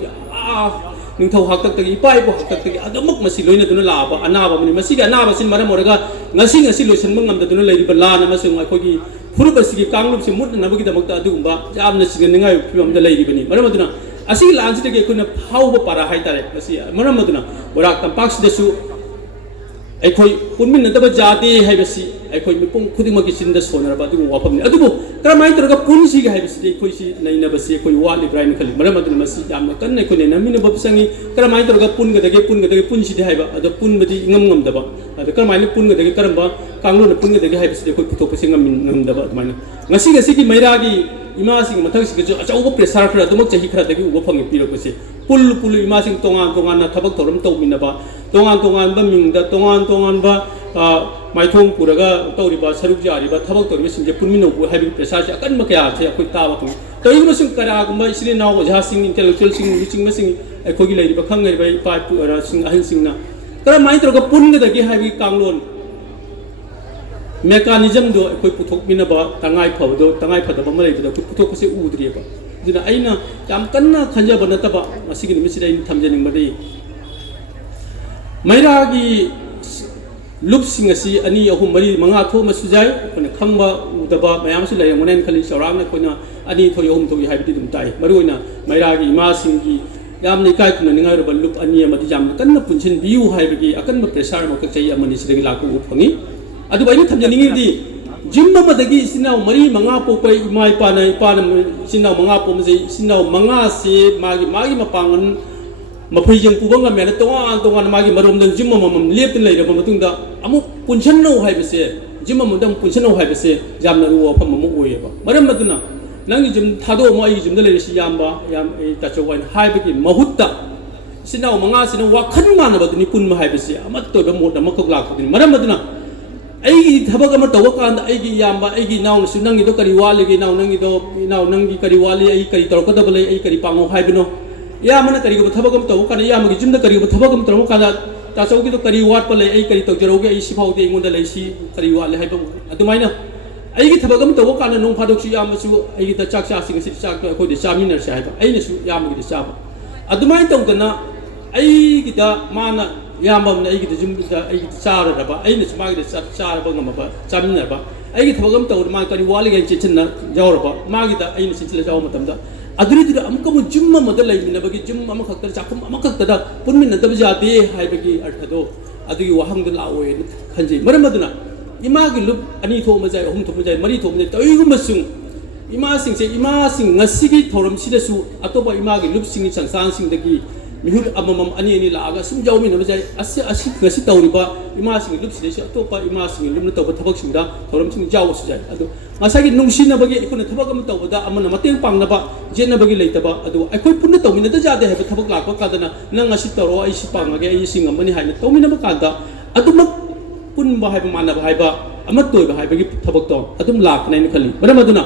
ningthau haktak tagi ipai bo haktak tagi adamak masi loina duna laba anaba mani masi ga anaba sin maram oraga ngasi loisan mangam da duna leiri balana masung aikoi gi furu basi gi kanglup si mut nabagi damakta adugumba jamna singa phimam da leiri bani maram aduna asi lansi tagi aikoi na phauba para hai tare masi maram aduna borak tampak sida su aikoi punmin na daba jati hai basi aikoi mipung khudima gi sinda sonaraba adu wafam ni adubu karamai taraga punsi gi hai basi aikoi si naina basi aikoi wali ibrahim khali maram aduna masi jamna kan aikoi na mina babsangi karamai taraga pun ga dage punsi di hai ba adu pun badi ngam daba adu karamai pun ga dage karamba kanglo na pun ga dage hai basi aikoi putok pasi ngam daba adumai ngasi gi maira gi ima sing mathak sig jo achauba pressure khara adumak chahi khara dagi ubo phangi pirakose pul ima sing tongan na thabak thoram tawminaba tongan ba mingda tongan ba maithong puraga tawriba saruk jariba thabak torbi singje punmino bu habi pressure se akan makya the akoi tawa tu toyino sing kara gumba isri naw ja sing intellectual sing reaching ma sing akoi gi leiriba khangai ba pa pu ara sing ahan sing na kara mai troga punga dagi habi kanglon mechanism do akoi puthok minaba tangai phadaba ma leida ko puthok se udriba duna aina yam kanna khanja banataba masigi nimisida in thamjaning badi mairagi lupsing asi ani ahum mari manga tho ma sujai kona khangba udaba mayam su lay monen khali saurang kona ani tho yom tho haibidi dum tai maruina mairagi ima singi yam ni kai kuna ningai ro lup ani amadi jam kanna punchin biu haibigi akan ma pressure ma ka chai amani sidagi laku uphangi adu bai thamjaning di jimma madagi sinau mari manga popai imai pana sinau manga pomse sinau manga se magi mapangan maprijang pubanga mena tongan magi marom dan jimma mamam leptin leira matungda amu punchano haibase jimma mudam punchano haibase jamna ruwa pham mu oyeba maram maduna nangi jim thado ma ai jim da leira si yam ta chawan haibaki mahutta sinau manga sinau wakhan mana baduni pun ma haibase amat to ba mod amakok lak ni maram maduna ai thabak ama tawakan ai gi yamba ai gi naw su nangi do kari wali gi naw nangi kari wali ai kari torkada bale ai kari pango haibino ya mana kari go thabagam taw kana ya magi jimda kari go thabagam taw kana ta chaugi do kari wat pale ai kari taw jaroge ai sifau de ngonda leisi kari wale hai bam adumaina ai gi thabagam taw kana nong phadok su ya ma su ai gi ta chak cha sing si chak ko de chaminner sai ba ai ne su ya magi de cha ba adumai taw dana ai gi da mana ya mam ne ai gi de jimda ai gi cha ra ba ai ne su magi de cha ra ba ngam ba chaminner ba ai gi thabagam taw ma kari wale ga chi chin na jawra ba magi da ai ne sin chila jaw matam da ꯑꯗꯨꯗꯨꯗ ꯑꯃꯨꯛꯀ ꯑꯃꯨꯛ ꯖꯨꯝ ꯑꯃꯗ ꯂꯩꯃꯤꯟꯅꯕꯒꯤ ꯖꯨꯝ ꯑꯃꯈꯛꯇꯗ ꯆꯥꯛꯈꯨꯝ ꯑꯃꯈꯛꯇꯗ ꯄꯨꯟꯃꯤꯟꯅꯗꯕ ꯌꯥꯗꯦ ꯍꯥꯏꯕꯒꯤ ꯑꯔꯊꯗꯣ ꯑꯗꯨꯒꯤ ꯋꯥꯍꯪꯗꯣ ꯂꯥꯛꯑꯣꯏꯅ ꯈꯟꯖꯩ ꯃꯔꯝ ꯑꯗꯨꯅ ꯏꯃꯥꯒꯤ ꯂꯨꯞ 2 ꯊꯣꯛꯑꯝꯕ ꯌꯥꯏ 3 ꯊꯣꯛꯑꯝꯕ ꯌꯥꯏ 4 ꯊꯣꯛꯑꯝꯕ ꯌꯥꯏ ꯇꯧꯏꯒꯨꯝꯕꯁꯨꯡ 이마싱 ngасigi thoramsidasu atoba imagi lupsingi changsangsingdagi mihut amamam ani laaga sumjawmi namajai asi ngasi tawriba imasing lupsidasu atoba imasing lumna tawba thabaksingda thoramsing jawsu jai adu ngasagi nungsinabagi ikuna thabak am tawbada amana mateng pangnaba jenabagi leitaba adu aikoi punna tawmina da jade haiba thabak lakpa kadana nang ngasi tawro ai sipangage ai singamani haina tawminaba kada adumak punba haiba manaba haiba amattoiba haibagi thabak to adum lakna ni khali maram aduna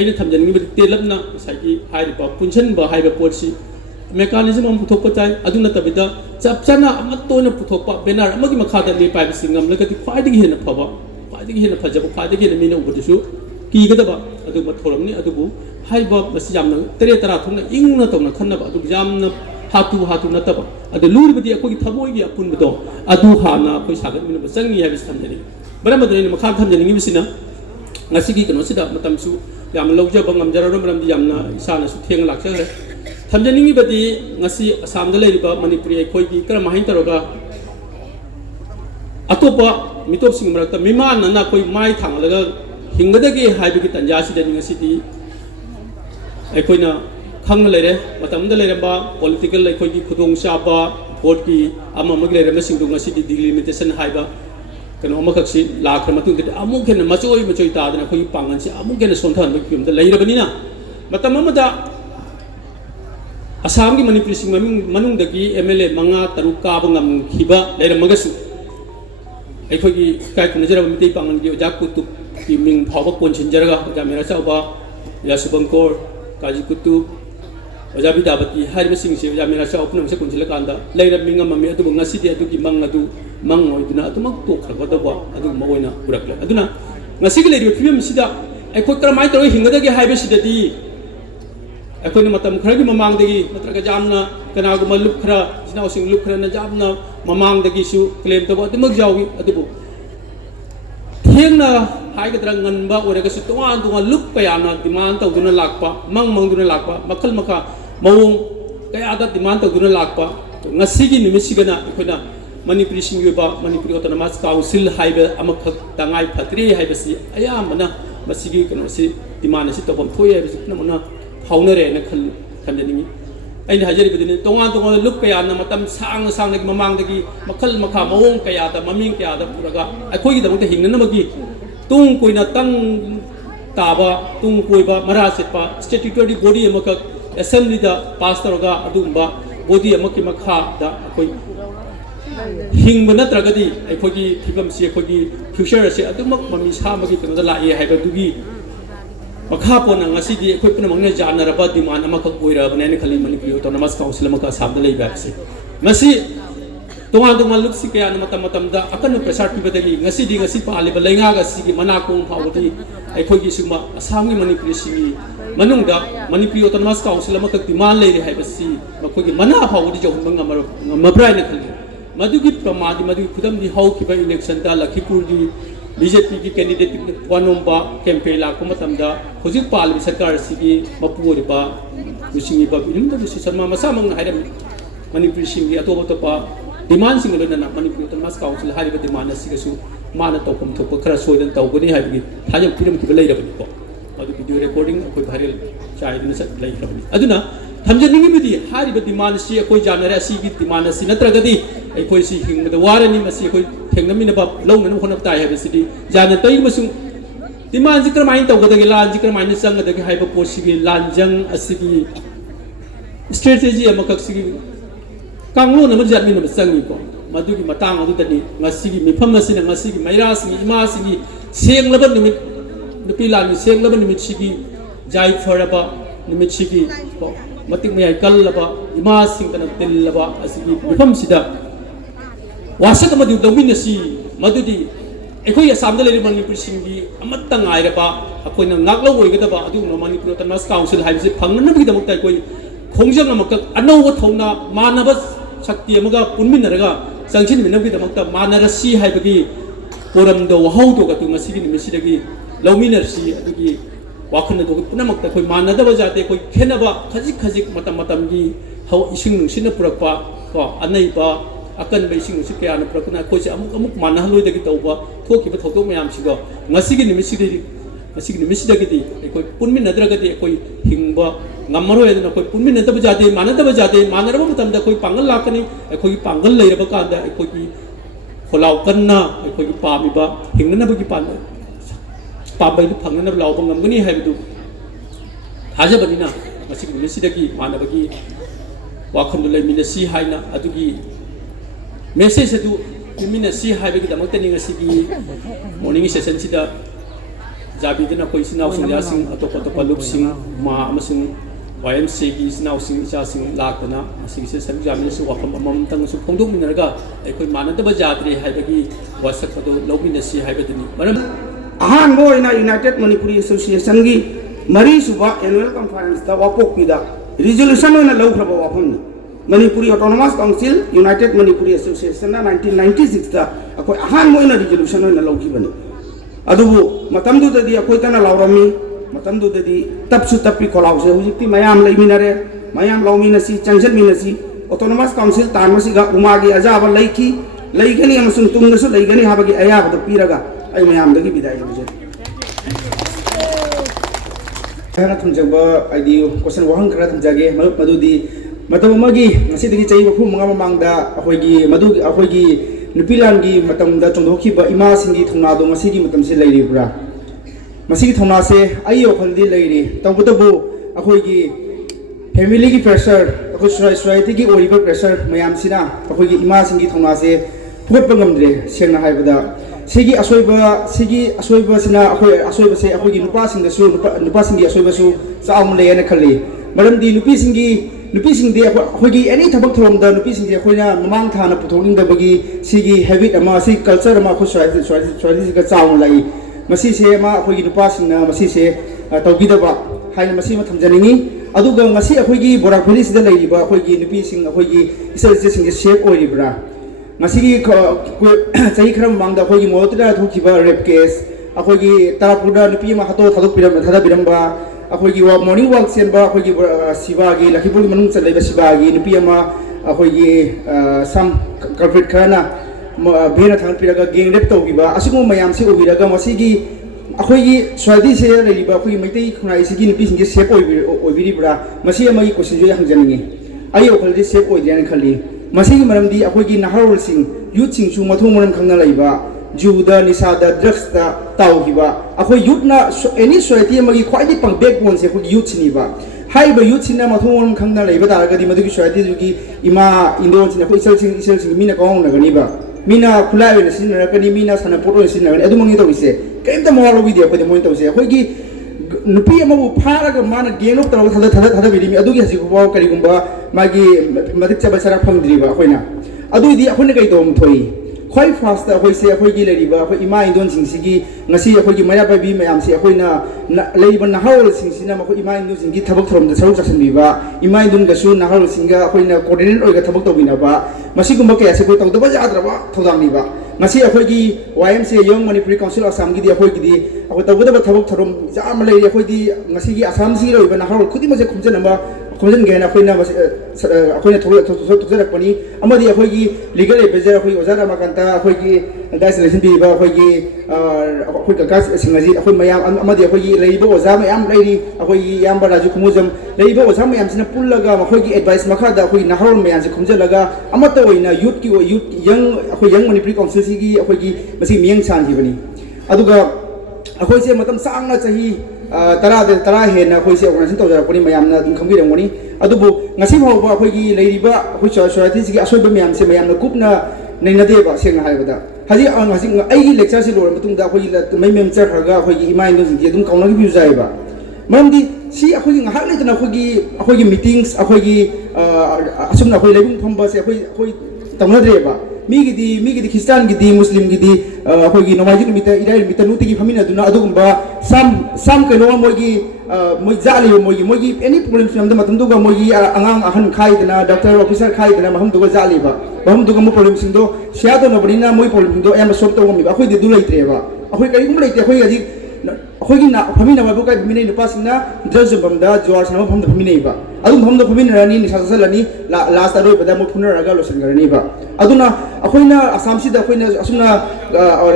अगर थमजनी तेलपना पुनसन पोसी मेकानिजम पुथोप चाहिए चप चाना पुथोप बेनार मखाद पाइबी खाई हेन फब खाई हेन फजब खाई हेन मीन उबदू कीगदब थोरमनी तरे तरा थोन इंगना तौना खनब हाथू हाथू नतब लूरबदी अखोई थमोई अपुनबदो हाना अखोई सागतमीनब चंगी है थमजनी मरम मखा थमजनी कनोसीदा याम लौजब ngamjararo maramdi yamna isana su theng lakchare thamjaningi badi ngasi asam da leiriba manipuri khoi gi kara mahin taroga atopa mitop sing marakta miman na koi mai thanglaga hingadagi haibigi tanjasi da ngasi di aikoina khang leire matam da leiramba political lai khoi gi khudong saba vote ki ama mag leiramba singdu ngasi di delimitation haiba kano amakhaksi lakra matung de amuk hen machoi taadna khoi pangan si amuk hen sonthan ba kim da leirabani na matam amada asam gi manipuri sing manung dagi mla manga taru ka bangam khiba leiramagasu ai khoi gi kai kun jara mitei pangan gi oja kutub ki ming phawa kon chinjaraga jamera chauba yasubangkor kaji kutub oja bidabati harba sing se jamera chau punam se kunjila kanda leira minga mami atu ngasi di atu gi mang adu mang oiduna atumak to khagadawa adu maoina purakla aduna ngasigi leiri film sida aikoi karamai toro hingadagi haibe sidadi aikoi matam khragi mamang dagi natraga jamna kanagu malup khra jinau sing lup khra na jamna mamang dagi su claim to atumak jawi adubu thengna haigadra nganba orega su tuan lup kayana demand tawduna lakpa mangduna lakpa makal maka mawung kaya ada demand tawduna lakpa ngasigi nimisigana ikoina Manipuri Singyoba Manipuri Autonomous Council haiba amakhak tangai phatri haiba si ayamana masigi kano si dimana si topom thoi haiba si namuna haunare na khanjani aina hajari bedine tonga lup kaya na matam sang nagi mamang dagi makhal makha mawong kaya da maming kaya da puraga akhoi gi damta hingna magi tung koina tang taba tung koiba marasetpa statutory body amakak assembly da pastor ga adumba body amaki makha da akhoi hingba natragadi aikhogi thibam si aikhogi future se adumak mami samagi kanoda lai haiba dugi makha pona ngasi di akhoi puna mangne janaraba demand amakak oira banane khali manipuri autonomous council amaka sabda lei ba se ngasi tonga lupsi kaya na matam da akan pressure pibadagi ngasi paliba lenga ga sigi manakong phawdi aikhogi suma asamgi manipuri sigi manungda manipuri autonomous council amakak demand lei haiba si makhogi mana phawdi jawhunga mabrai na khali मधुगी प्रमादी मधुगी खुदम दी हाउ की इलेक्शन दा लखीपुर दी बीजेपी की कैंडिडेट वानोंबा कैंपेन लाको मतमदा हुजिक पाल सरकार सिगी मपुरिबा मुसिंगी बा बिनम द शर्मा मसा मंग हाइरम मणिपुर सिंगी अतोबतोपा डिमांड सिंग लोना मणिपुर तमास काउंसिल हारिबा डिमांड सिगसु माना तोपम थोप खरा सोयदन तौगनी हाइबगी थाजम फिरम की लेरबनी को मधु वीडियो रिकॉर्डिंग कोई वायरल चाइदन सत लेरबनी अदुना थमजनिंगी बिदि हारिबा डिमांड सि कोई जानरे सिगी डिमांड सि नत्रगदी अखोई सि हिंगद वारनी मसि अखोई थेंगमिन बा लौनन होनब ताय हबसिदि जाना तई मसु डिमांड जिकर माइन तौगदगी लान जिकर माइन संगदगी हाइबा पोसिगी लानजंग असिगी स्ट्रेटेजी अमकक सिगी कांगलो नम जातमिन म संगी को मदुगी मतांग अदुतनी ngasiगी मिफम मसिन ngasiगी मैरासिगी इमासिगी सेंगलब निमित नुपी लानी सेंगलब निमित सिगी जाय फरबा निमित सिगी को मतिक मयाय कल्लबा इमा सिंगना तिल्लबा असिगी मिफम सिदा वासक मदु दौमिनसी मदुदी एखोय असमदा लेरि मणिपुर सिंगी अमत्तंग आइरबा अखोयना नागलो ओइगदबा अदु मणिपुर autonomous council हाइबसे फंगनबगी दमक्ता कोई खोंजंग अमक अनौव थौना मानब शक्ति अमगा पुनमिनरगा संगसिन मिनबगी दमक्ता मानरसी हाइबगी पोरमदो वहौदो गतु ngasiगी निमिसिदगी लौमिनरसी अदुगी वाखन अदु पुनमक कोई मानदब जाते कोई खेनबा खजिक खजिक मतम की हौ इसिंग नुसिन पुरकपा को अनैबा अकन बैसिंग नुसि क्या न पुरकना कोई से अमुक मानहलोइदगी तौबा थोकिबा थोतोक मयाम सिगो ngasiगी निमिसिदगी कोई पुनमिनद्रगदी कोई हिंगबा ngamaro edna koi punmi nataba jate manaraba matamda koi pangal lakani koi pangal leiraba kanda koi ki kholau kanna koi ki pamiba hingnana ba ki pan pabai du phangnana law bangam gani haibu haja banina masik misidagi manaba ki wakhandu lai minasi haina adugi message adu minasi haibu ki damakta ni ngasigi morning session sida jabi dina koi sinau sing yasing atop luk sing ma amasing YMC की स्नाउ सिंह इचा सिंह लाकना सिंह सब जामिन से वाफम अमम तंग सु फोंदोक मिनरगा एकोई मानदब जात्रे हाइबगी वासक पदो लौमिनसी हाइबदनी मरम अहान मोइना यूनाइटेड मणिपुरी एसोसिएशन की मरी सुबा एनुअल कॉन्फ्रेंस दा वापोकपिदा रिजोल्यूशन ओना लौखरबा वाफम Manipuri autonomous council united Manipuri association ना 1996 दा अकोई अहान मोइना रिजोल्यूशन ओना लौखिबनी अदुबु मतमदुददी अकोई तना लावरमी मतमदुददी तपसु तपी खोलाउसे हुजिक्ति मयाम लेमिनरे मयाम लौमिनसी चंगजन मिनसी ऑटोनोमस काउंसिल तानमसिगा उमागी अजाबा लैखी लैगनी अमसुन तुंगसु लैगनी हाबगी अयाबदो पीरगा आई मयाम दगी बिदाय लौजे खाना थुमजबा आइडी क्वेश्चन वहंग खरा थुमजागे मदुदी मतम अमगी ngasiदगी चै बफु मंगा ममांगदा अखोइगी मदुगी अखोइगी नुपिलांगी मतमदा चोंदोखिबा इमा सिंगी थुनादो ngasiगी मतमसे लैरिब्रा मसीगी थोना से आई वखलदी लैरी तबतबु अखोइगी फैमिली की प्रेशर अखोइ सोसाइटी की ओरिबा प्रेशर मयाम सिना अखोइगी इमा सिंगी थोना से फुगतबा ngамद्रे सेंगना हाइबदा सिगी असोइबा सिना अखोइ असोइबा से अखोइगी नुपा सिंगी असोइबा सु चाउम लेयना खल्ली मरमदी नुपी सिंगी अखोइगी एनी थबक थोमदा नुपी सिंगी अखोइना ममांग थाना पुथोंगिंदबगी सिगी हैबिट अमा सि कल्चर अमा अखोइ सोसाइटी का चाउम लाई मसी से मा अखोइगी नुपासिंगना मसी से तौबिदबा हाइना मसी मा थमजनिंगी अदुगा ngasi अखोइगी बोराक भेली सिदा लैरिबा अखोइगी नुपीसिंग अखोइगी इसल से सेफ ओइरिब्रा ngasi gi चही खरम मांगदा अखोइगी मोतरा थोखिबा रेप केस अखोइगी तारापुदा नुपी मा हतो थादा बिरमबा अखोइगी मॉर्निंग वॉक सेनबा अखोइगी सिबागी लखीपुर मनुंग चलैबा सिबागी नुपी अमा अखोइगी सम कल्प्रिट खरना भेना थांग पिरगा गेंग रेप तौगिबा असिगो मयाम से उबिरगा मसिगी अखोइगी स्वादी से लेरिबा अखोइगी मैतै खुनाई सिगी नुपी सिंगे सेफ ओइबिरिब्रा मसि अमगी क्वेश्चन जो हंजनिंगे आई ओखलदि सेफ ओइदियान खल्ली मसिगी मरमदी अखोइगी नहारोल सिंग यूथ सिंग सु मथो मरम खंगना लैबा जुदा निसादा ड्रग्स ता ताउगिबा अखोइ यूथ ना एनी सोसाइटी अमगी ख्वाइदि पंग बैकबोन से अखोइगी यूथ सिनिबा हाइबा यूथ सिना मथो मरम खंगना लैबा तारगदि मदुगी सोसाइटी जुगी इमा इंडोन सिना अखोइ इसल सिंग मीना कौंगनगनिबा मीना खुलाई ओइना सिनरकनी मीना सना पोट ओइना सिनरकनी अदुमंगी तौइसे केमता मवाल लौबिदि अखोइदि मोइन तौसे अखोइगी नुपी अमबु फारगा माना गेंगलोक तौर थादा बिरिमी अदुगी हजिगुबा करिगुंबा मागी मदिक चबा सरा फंगद्रिबा अखोइना अदुइदि अखोइना कै तौम थोइ ख्वाइ फास्ट अखोइसे अखोइगी लेरिबा अखोइ इमा इंदोन सिंगसिगी ngasi अखोइगी मया बाबी मयाम से अखोइना लेरिबा नहारोल सिंगसिना मखो इमा इंदोन सिंगी थबक थरोमदा सरुक जासनबिबा इमा इंदोन गसु नहारोल सिंगा अखोइना कोऑर्डिनेट ओइगा थबक तौबिनाबा मसिगुंबा कयासे कोइ तौदबा जाद्रबा थौदांनिबा ngasi अखोइगी YMC young Manipuri council Assam गिदि अखोइगिदि अखो तौगदबा थबक थरोम जाम लेरि अखोइदि ngasiगी असम सिंगी रोइबा नहारोल खुदिमसे खुमजनबा खोजन गेना अखोइना अखोइना थोजरकपनि अमदि अखोइगी लीगल एडवाइजर अखोइ ओजारा मकंता अखोइगी गाइस लेसन बिबा अखोइगी अखोइ काकास सिंगाजी अखोइ मयाम अमदि अखोइगी लेइबो ओजा मयाम लेरि अखोइगी यामबा राजु खुमुजम लेइबो ओजा मयाम सिना पुल्लगा अखोइगी एडवाइस मखादा अखोइ नहारोल मयाम से खुमजलगा अमत ओइना यूथ की यूथ यंग अखोइ यंग मणिपुरी काउंसिल सिगी अखोइगी मसी मियंग सानजिबनि अदुगा अखोइसे मतम सांगना चाही तरा हेना अखोइसे ऑर्गनाइजेशन तौजरकपनि मयामना दुम खंबिरंगनि अदुबु ngasi फावबा अखोइगी लेरिबा अखोइ सोसाइटी सिगी असोइबा मयाम से मयामना कुपना नैनदेबा सेंगना हाइबदा हजि ngasi आइगी लेक्चर से लोर मतुंगदा अखोइगी मैमेम चरखरगा अखोइगी इमा इंदो सिंगी दुम काउनागी बिउ जाइबा मरमदि सी अखोइगी ngahak लेतना अखोइगी मीटिंग्स अखोइगी असुमना अखोइ लेबुं फंबा से अखोइ तौनद्रेबा मीगिदी खिस्तान गिदी मुस्लिम गिदी अखोइगी नोमाइजिंग मिता इराइ मिता नुतिगी फमिना दुना अदुगुंबा सम कनो मोइगी मोइ जाली मोइगी एनी प्रॉब्लम समदा मतमदुगा मोइगी अंगांग अहन खाइदना डॉक्टर ऑफिसर खाइदना महमदुगा जालीबा महमदुगा मो प्रॉब्लम सिंदो शेया तो नबरिना मोइ प्रॉब्लम सिंदो एम सॉल्व तो गमिबा अखोइदि दु लैत्रेबा अखोइ करिगुम लैते अखोइ हजि ꯑꯩꯈꯣꯏꯒꯤ ꯐꯝꯃꯤꯟꯅꯕ ꯍꯥꯏꯕꯨ ꯀꯥꯏ ꯐꯝꯃꯤꯟꯅꯩ ꯅꯨꯄꯥꯁꯤꯡꯅ ꯗ꯭ꯔꯒꯁ ꯌꯣꯟꯐꯝꯗ ꯖꯨꯋꯥꯔ ꯁꯥꯟꯅꯕ ꯃꯐꯝꯗ ꯐꯝꯃꯤꯟꯅꯩꯕ ꯑꯗꯨ ꯃꯐꯝꯗ ꯐꯝꯃꯤꯟꯅꯔꯅꯤ ꯅꯤꯁꯥ ꯆꯥꯁꯤꯜꯂꯅꯤ ꯂꯥꯁꯇ ꯑꯔꯣꯏꯕꯗ ꯑꯃꯨꯛ ꯐꯨꯅꯔꯒ ꯂꯣꯏꯁꯤꯟꯈ꯭ꯔꯅꯤꯕ ꯑꯗꯨꯅ ꯑꯩꯈꯣꯏꯅ ꯑꯁꯥꯝꯁꯤꯗ ꯑꯩꯈꯣꯏꯅ ꯑꯁꯨꯝꯅ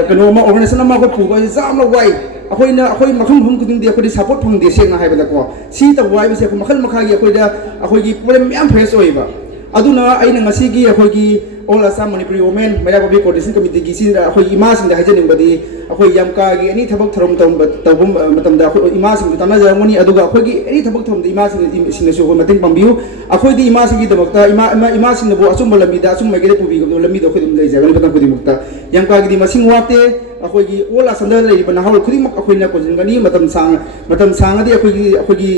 ꯀꯩꯅꯣ ꯑꯣꯔꯒꯅꯥꯏꯖꯦꯁꯟ ꯑꯃ ꯑꯩꯈꯣꯏ ꯄꯨꯕ ꯍꯥꯏꯁꯦ ꯌꯥꯝꯅ ꯋꯥꯏ ꯑꯩꯈꯣꯏ ꯃꯐꯝ ꯈꯨꯗꯤꯡꯗꯤ ꯑꯩꯈꯣꯏꯗꯤ ꯁꯄꯣꯔꯠ ꯐꯪꯗꯦ ꯁꯦꯡꯅ ꯍꯥꯏꯕꯗꯀꯣ ꯁꯤ ꯇꯧꯕ ꯍꯥꯏꯕꯁꯦ ꯑꯩꯈꯣꯏ ꯃꯈꯜ ꯃꯈꯥꯒꯤ ꯑꯩꯈꯣꯏꯒꯤ ꯄ꯭ꯔꯣꯕ꯭ꯂꯦꯝ ꯃꯌꯥꯝ ꯐꯦꯁ ꯑꯣꯏꯕ aduna aina ngasigi akhoi all assam manipuri women maya public coordination committee gi sin akhoi ima sing da hajening badi akhoi yamka gi ani thabak thorom tawbum matam da akhoi ima sing tamna jarangoni aduga akhoi gi ani thabak thorom da ima sing su akhoi mating pambiu akhoi di ima sing gi damakta ima sing bo asum lambi da asum magere pubi go lambi do khudum dai jagali batang khudi mukta yamka gi di masing wate akhoi gi all assam da lei bana hawal khudi mak akhoi na ko jingani matam sang adi akhoi gi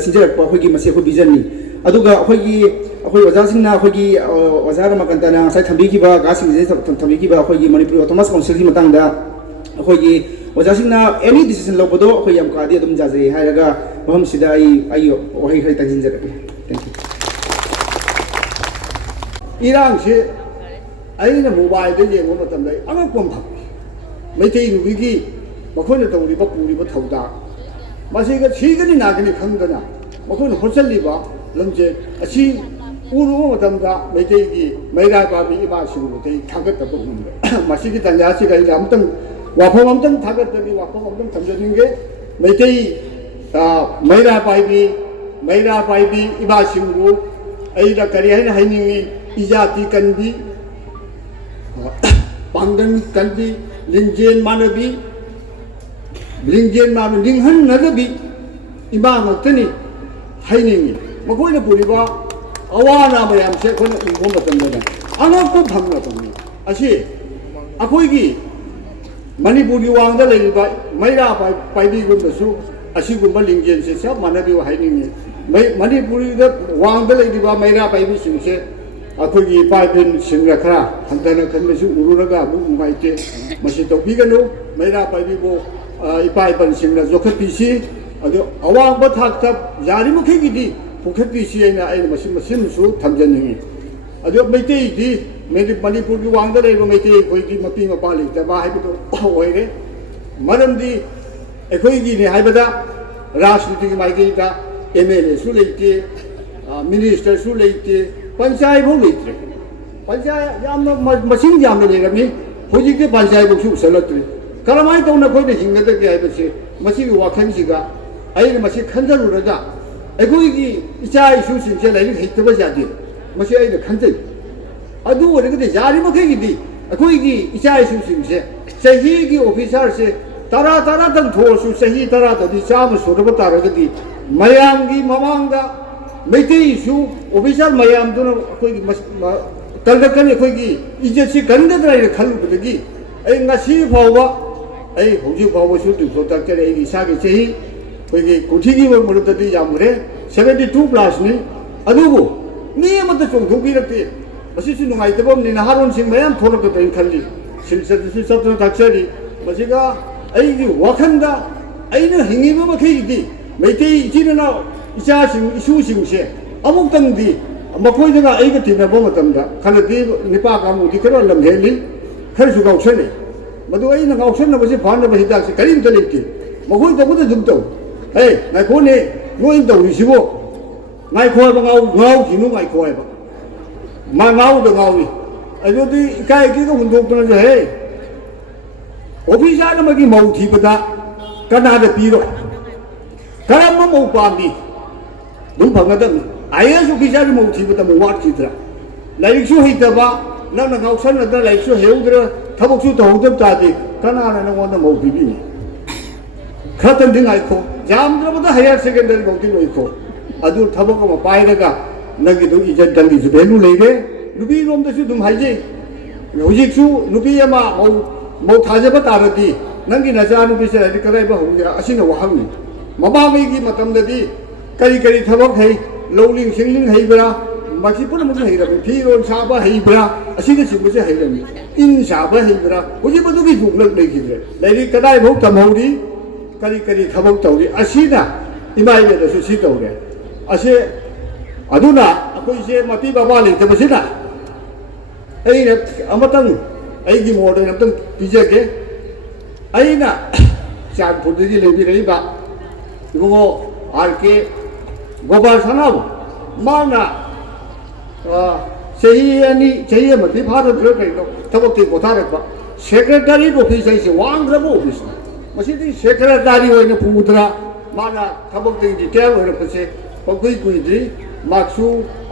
sinjarak akhoi gi masi akhoi vision ni aduga akhoi wajasingna akhoi wajara makantana sai thambikiba gasing je thambikiba akhoi manipur autonomous council gi matangda akhoi wajasingna any decision lobado akhoi yam kadi adum jaje hairaga maham sida ai ohai khai tanjin jare thank you irang se aina mobile de yeng matam dai anga pom thak meitei nu gi makhoi na tawri ba puri ba thauda masiga chigani nagani khangdana makhoi na hochali ba lamje achi uru matamda meitei gi meira ba bi ba suru tei thagat ta bum masigi tanya si ga ila amtam wafom amtam thagat ta bi wafom amtam tamjaninge meitei meira bai bi iba suru aida kari haina hainingi ijati kandi pangdan kandi lingjen manabi linghan nagabi iba maktani hainingi makoina puriba awana mayam se khona ingom batamda ana ko bhamna tamni asi akoi gi manipuri wangda leiba maira paibi gumbasu asi gumba lingjen se sab manabi hainingi manipuri da wangda leiba maira paibi singse akoi gi paibin singra khara handana khanmesu ururaga bu maite masi topiganu maira paibi bo ipaiban singra jokhapisi adu awang ba thakta yari mukhe gi di पुखती सी मसीमसु थमजनिंगी अदो मैते दी मणिपुर की वांगद लेबो मैते कोई मपी मपा लेतबा हाइबतो ओइरे मरमदी एखोइगी ने हाइबदा राजनीति की माइगेदा एमएलए सु लेते मिनिस्टर सु लेते पंचायत भो लेते पंचायत याम मसिंग याम लेरमी होजिके पंचायत बो सु सलत्रि करमाय तौना कोइने हिंगदा के हाइबसे मसिगी वाखनसिगा आइने मसि खंजरुरगा अखोइगी इचा इशू सिंसे लाइक हेतबा जादि मसे आइने खंजै अदु ओरगदे जारि मखैगिदि अखोइगी इचा इशू सिंसे सही की ऑफिसर से तरा तंग थोसु सही तरा तदि चाम सोरब तारगदि मयाम की ममांगदा मैते इशू ऑफिसर मयाम दुन अखोइगी तलदकन अखोइगी इज्जतसि गंगद्राय खलुबदगी ऐ ngasi फावबा ऐ होजि फावबसु दुखो तकरे ऐ इसागे सही कोई कुठीगी मुरुतदी यामुरे 72 प्लस नि अदुबु मी अमत चोंथोगी रते मसिसु नुंगाइतबम नि नहारोन सिंग मयाम थोरकतै खल्ली सिलसदसु सत्र थाक्सरी मसिगा ऐगी वाखनदा ऐना हिंगिबा मखैदी मैतै इचिना इचा सिंग इशु सिंगसे अमुक्तंगदी मखोइदगा ऐगा तिनबा मतमदा खलदि निपा कामुदि खरो लमहेली खरसु गाउसने मदु ऐना गाउसनबसे फानबा हिदाकसे करिमत लेते मखोइ तबुदा जुमतौ hey ngai ko ne ngoi tau ni sibo ngai khoi ba ngau ji nu ngai khoi ba ma ngau de ngau ni ayo di kai ki ko hundok na je hey officer na ma ki mau thi bata kana de pi ro karam ma mau pa ni dum phang da IAS officer ni mau thi bata mo wat ki tra lai su hi da ba na ngau san na da lai su heu dra thabok su tau da ta di kana na na won na mau bi ni khatan ding ai ko jamdrabada higher secondary gauti loiko adu thabok ma pairaga nagi du ijat dalgi ju belu leire nubi rom da su dum haije hojik su nubi ama mau thajaba tarati nangi naja nubi se adi karai ba hungira asina wahamni maba mai gi matam da di kari thabok hai lowling singling hai bra maki pun mu hai ra thi ron sa ba hai bra asina si mu se hai ra in sa ba hai bra hoji ba du gi juk lak lei gi re leiri kadai bhok tamhori kari thabok tawri asina imai be da su si tawre ase aduna akoi se mati baba le te basina aina amatang ai gi modern amtang pije ke aina ꯆꯥꯟꯄꯨꯔꯗꯒꯤ ꯂꯩꯕꯤꯔꯛꯏꯕ Ibungo RK Gopal ꯁꯅꯥꯕꯨ ꯃꯥꯅ चही मध्य भारत कहीं थबक पोथारप सेक्रेटरी ऑफिस है वांग्रब ऑफिस सेक्रेटरी पुद्रा माना थबक डिटेल होरपसे पकई कुद्री मार्क्सू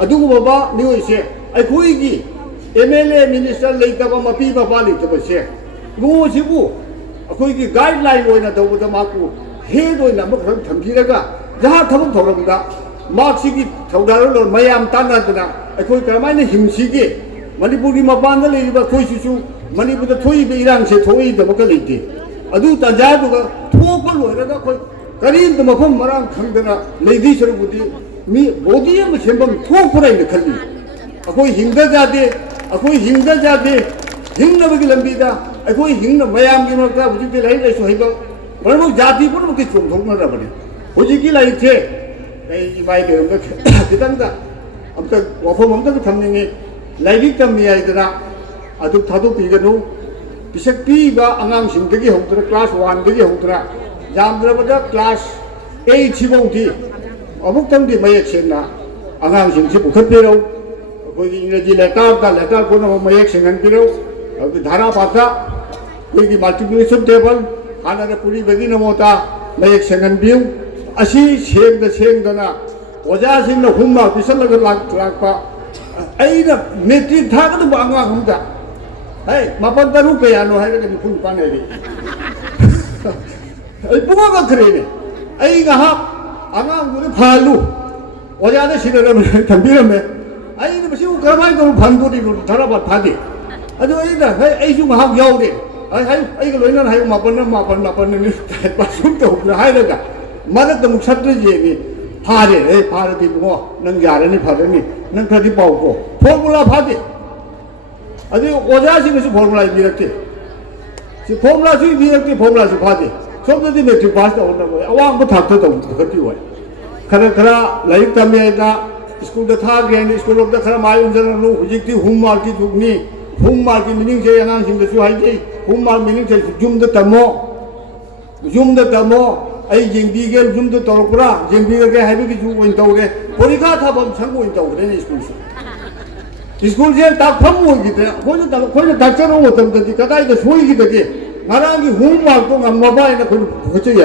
अदुगुबा मियोइसे अखोइगी MLA मिनिस्टर लेतब मपी मपा लेतबसे मोसिबु अखोइगी गाइडलाइन होइना तौबदा माकु हेड होइना मखर थमगिरगा जहा थबक थौरमदा मार्क्सिगी थौदारो मयाम तानादना अखोई करमाइना हिमसिगे मणिपुरी मपान लेरिबा खोइसुसु मणिपुर थोइबे इरांसे थोइदबक लेते अदु तंजादुगा थोपल होरगा खोइ करीम मफम मरांग खंगदना लेदी सरबुदी मी बोडी एम सेंबम थोपराइने खल्ली अखोई हिंगदा जादे हिंगनबगी लंबीदा अखोई हिंगन मयामगी मक्ता हुजिते लाइ लेसु हैबा मरमु जाति पुरमुति चोंथोंनरबने हुजिकी लाइथे इबाई बेरमदा खितंगदा अमता वफम अमता थमनिंगे लाइरिक तमियाइदना अदु थादु पिगनु पिसक पीबा आंगांसिंदगी हौदरा क्लास 1 दगी हौदरा जामद्रबदा क्लास 8 सिबौथि अमुक तंदि मयक सेना आंगांसिंसि बुखतपेरौ कोई इंग्रजी लेटर को मयक सेंगन पिरौ अदु धारा पाता कोई मल्टीप्लिकेशन टेबल हाना पुरी बगी नमोता मयक सेंगन बिउ असी सेंगदना ओजा सिंह हुम्मा पिसलग लाकपा अइना मेट्रिक थागद बांगा हमदा है मापन तरु कयानो है के फुल पाने रे अइ पुगा खरेने अइ गहा आंगा गुरे फालु ओजा ने सिरम थंबिरमे अइना बसि करमाय तो फंदोरी रो थराबा फादे अदो अइना है अइजु गहा यावदे अइ लोइना है मापन ने पासुम तो हायलगा मदद मुख सत्र जेनी फारे फारदी बुङो नंग यारनी फारनी नंग खदि पाउको फॉर्मूला फादे अदि ओजासिंगसु फॉर्मूला बिरक्ते सि फॉर्मूला सु बिरक्ते फॉर्मूला सु फादे सोबदि मेट्रिक पास तौना अवांग थाक्ता तौ खति होय खरा लाइक तमेदा स्कूल द था गेन स्कूल ऑफ द खरा माय उजन हुजिकति होम मार्क की जुगनी होम मार्क की मीनिंग से यांग सिंगसु हाइजे होम मार्क मीनिंग से जुम द तमो आई जेंबीगे जुम द तोरपुरा जेंबीगे हाइबे जु ओइन तौरे परीक्षा थाबम संग ओइन तौरे ने स्कूल से ताफम होगिते कोइ डाक्टर हो तमदि कदाइ द सोइगिदगे ngaraंगी होम मार्क तो ngमबा इन कोइ खचय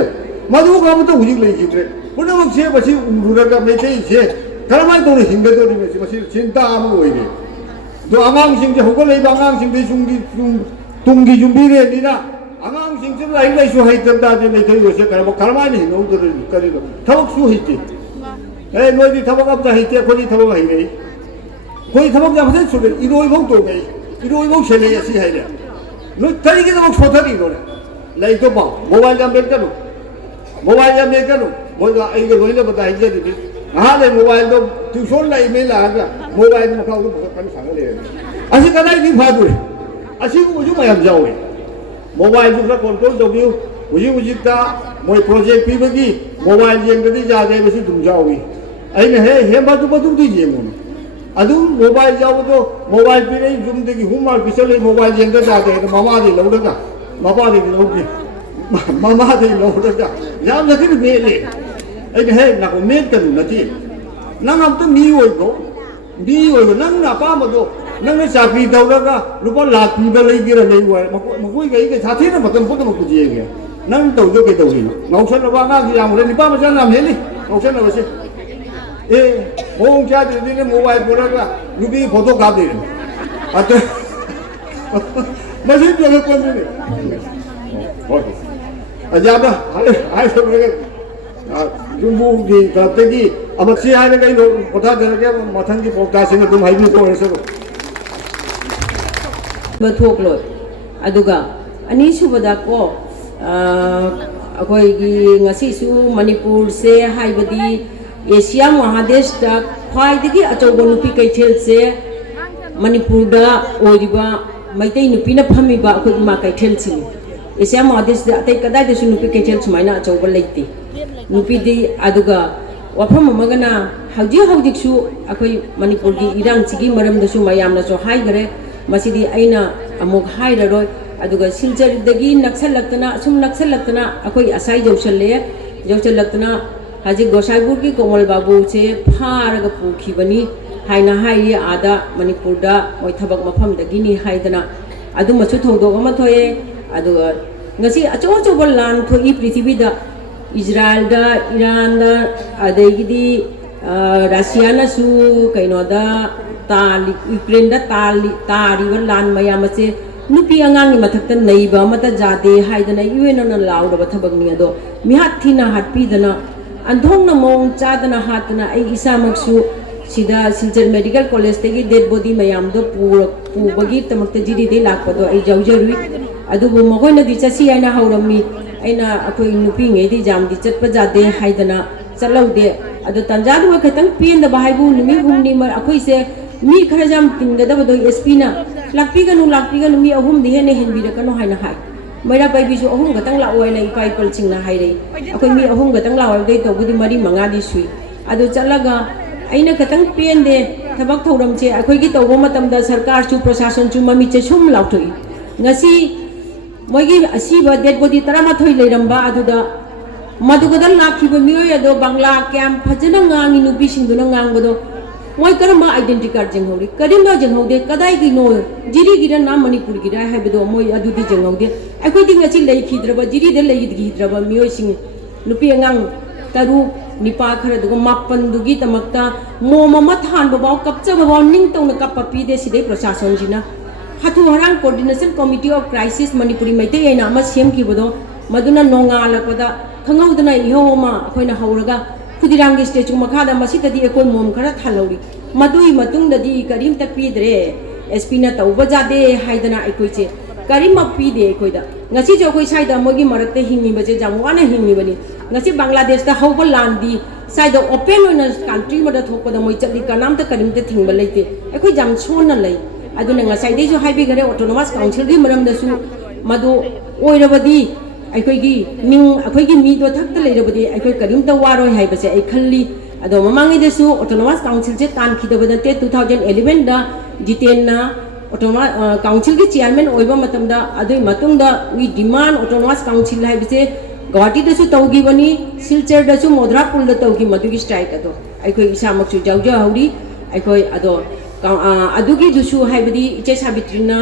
मदु गाम तो हुजिक लेगित्रे पुनमक से बसी उरुरगा मेथै से करमाय तो हिंगदोरि मेसि बसी चिंता आम ओइरे दो आंगांग सिंग होगल लेबा आंगांग सिंग दे तुंगी जुंबीरे निना आंगांग सिंग से लाइ लाइसु हाइतदा दे लेथै योसे करमाय नि नौदर करिदो थबक सु हिते ए नोइदि थबक अब हिते खोनि थबक हाइरे कोई थबक जाबसे सुले इरोइ भौ तो गई इरोइ भौ सेले असि हाइरे नो तरी के थबक सोथरि रो लाई तो बा मोबाइल जा मेक करो मोगा आई के लोइले बता हिजे दि हां ले मोबाइल तो ट्यूशन लाई में लागा मोबाइल में खाउ तो कन सांगले असि कदाइ नि फादु असि को जो मयम जावे मोबाइल जो कंट्रोल तो बिउ हुजी ता मोय प्रोजेक्ट पीबगी मोबाइल जेंगदि जादे बसि दुम जावी अइने हे बादु बादु दि जेमो अदु मोबाइल जाव तो मोबाइल पीरे जुम दगी हुमार पिसले मोबाइल जेंगदा जादे मामा दि लौडगा मापा दि लौगे मामा दि लौडगा याम नथि मेले अइने हे नाको मेक तनु नथि नंग अब तो मी ओइगो नंग ना पामदो नंग चाकरी तौरगा रुपा लाख पीबा लेगिरा लेइ वाय मकोइ गई के साथी न मतम पुतम कुजिएगे नंग तौजो के तौरिनो ngौसन वांगा कि यामले निपा मचा नाम हेली ngौसन बसे ए हों क्या दे मोबाइल पुरगा रुपी फोटो काप दे अत मजे जो कोन ने अजाबा हाय सब रे जुम्बू की तरते की अब से आने कहीं पता दे के मथन की पोका से तुम हाइबी को ऐसे बथोकलो अदुगा अनी सुबदा को अखोइगी ngasi su manipur se haibadi Asia महादेश तक खाई अचौब नुपी कैथेल से मणिपुर मैतई नुपी फमीब इमा कैथेल से एशिया महादेश अतई कदाई नुपी कैथेल सुमायना अचौब लेते नुपीदी वफम अमगना हौजिकसु अखोई मणिपुर की इरांग सिगी मरमदसु मयामनसु हाइगरे मसिदी अइना अमुक हाइररोय aduga silchardagi naksallaktana asum naksallaktana akoi asai jausalle jausallaktana haji gosaipur ki komal babu che pharaga pukhibani haina hai ada manipur da moi thabak mafam dagi ni haidana adu machu thodog ama thoye aduga ngasi acho acho lan thoi prithvi da Israel da Iran da adegidi Russia na su kaino da tali Ukraine da tari wan lan mayam che nupi angang ni mathakta nei ba mata jade haidana UN na laud ba thabak ni ado mi hat thina hat pi dana andhong na mong chadana hatna ai isa maksu sida Silchar Medical College tegi dead body mayam do pu bagi tamakta jiri de lak pado ai jaujarui adu bu magoi na di chasi aina haurami aina akoi nupi nge di jam di chatpa jade haidana chalaude adu tanjadu wa khatang pin da bahai bu numi humni mar akoi se mi khara jam tinga da bodo SP na lakpi ganu mi ahum di hene hen bi da kanu haina hai maira pai bi su ahum gatang la oi na ipai pal chingna hai rei akoi mi ahum gatang la oi dei to budi mari manga di sui adu chalaga aina gatang pin de thabak thoram che akoi gi to matam da sarkar chu prashasan chu mami che sum lauthoi ngasi moigi asiba dead body tarama thoi leiramba aduda maduga lakhiba mioi ado bangla camp phajana ngangi nupi singduna ngangbodo moi karama identity card jenghori kadimba jenghode kadai gi no jiri gira na manipur gira haibedo moi adudi jenghode akoi ding achi lei khidraba jiri de lei khidraba mioi sing nupi ngang taru nipa khara duga mapan dugi tamakta moma mathan babaw kapcha babaw ning tongna kapapi de sidai prashasan jina hathu harang coordination committee of crisis manipuri maite aina ma sem kibodo maduna nonga lakpada khangawdana ihoma akoina hauraga Kudirangi statue makada masitadi ekoi mom khara thalori madui matungdadi karim ta pidre SP na tauba jade haidana ekoi che karim ma pide ekoi da ngasi jo koi saida mogi marakte hingi baje jamwana hingi bani ngasi Bangladesh ta hawbal landi saida open on country mada thokpada moi chali kanam ta karim ta thingba leite ekoi jam chona lei aduna ngasai dei jo haibe gare autonomous council di maram da su madu oirabadi aikoigi ming akoigi mi do thakta leirabadi aikoi karim ta waroi haibase ai khalli ado mamangi desu autonomous council je tan khidabada te 2011 da jiten na autonomous council ki chairman oiba matam da adoi matung da we demand autonomous council haibase Guwahati desu taugi bani Silchar desu Modrapur da taugi madugi strike ado aikoi isa maksu jauja hauri aikoi ado adugi dusu haibadi iche sabitrina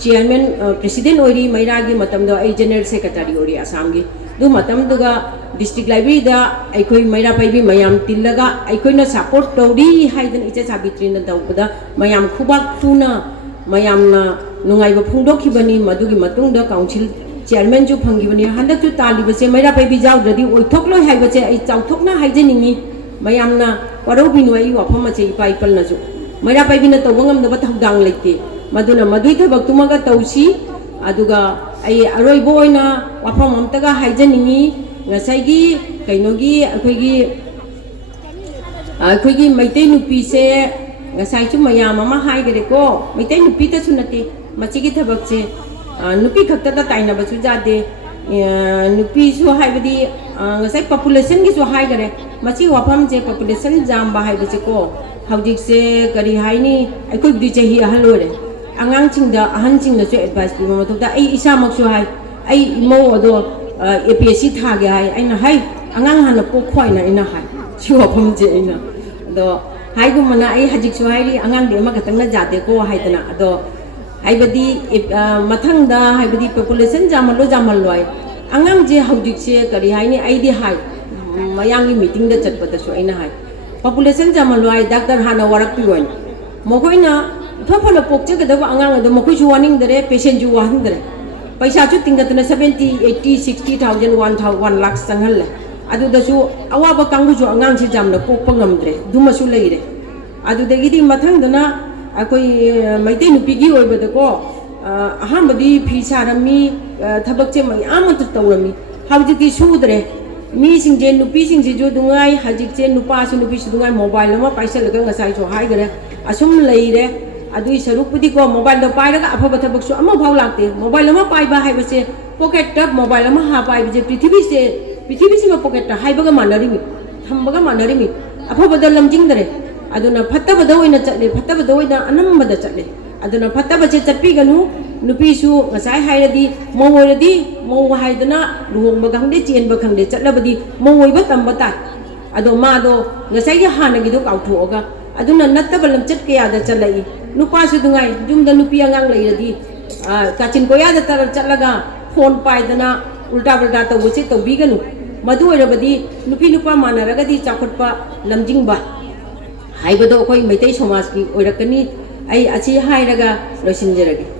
chairman president ori mairagi matamda ai general secretary ori assam gi du matamduga district library da aikoi maira paibi mayam tillaga aikoi na support tori haidan iche sabitrina tawbada mayam khubak thuna mayam na nungai ba phungdok khibani madugi matungda council chairman ju phangibani handak ju tali base maira paibi jawdradi oithokloi haibache ai chawthokna haijeningi mayam na warobi noi wafam che ipai palna ju maira paibi na tawangam da thaudang leite maduna madui thabak tumaga tausi aduga ai aroi boina wafam amtaga haijaningi ngasai kainogi akoigi maitei nupi se ngasai chu mayam ama haigare ko maitei nupi ta sunate machigi thabak che nupi khakta da taina bachu jade nupi su haibadi ngasai population gi su haigare machi wafam je population jam ba haibache ko haujik se kari haini aikoi di chahi ahalore angang chingda ahan chingda chu advice pi ma thokta ai isa maksu hai ai mo odo APSC tha ge hai aina hai angang hana po khoina ina hai chu wafam je ina do hai gu mana ai hajik su hai ri angang de ma katang na jade ko hai tana do haibadi mathang da haibadi population jamal loi angang je haujik se kari haini ai di hai mayangi meeting da chat bata su aina hai population jamal loi doctor hana warak pi gon mokoina thofala pokche ga da angang da mokoi chu warning dare patient ju warning dare paisa chu tingatna 70 80 60000 1 lakh sanghal adu da su awaba kangu ju angang si jamna pokpa ngamdre duma su leire adu da gidi mathang dana akoi maite nupi gi oiba da ko ahambadi phi sarami thabak che mai amant tawrami hawjiti sudre mi singje nupi singje jo dungai hajik che nupa su nupi su dungai mobile ma paisa laga ngasai so hai gare asum leire adui sarupudi ko mobile da pai raga apha thabak su ama bhaw lakte mobile ma pai ba hai base pocket tab mobile ma ha pai je prithvi se ma pocket ta hai baga manari mi thambaga manari mi apha badal lamjing dare aduna phatta bada oina chatle phatta bada oina anam bada chatle aduna phatta bache chapi ganu nupisu ngasai hairadi mawradi maw haidana luhongba khangde chenba khangde chatlabadi mawoiba tamba ta ado ma do ngasai gi hanagi do kauthoga aduna nattabalam chat kaya da chalai nupa su dungai jumda nupi angang lairadi kachin koya da tar chatlaga phone paidana ulta ulta to wuchi to biganu madu oirabadi nupi nupa manaragadi chakotpa lamjingba haibado koi maitai samaj ki oirakani ai achi hairaga losinjerage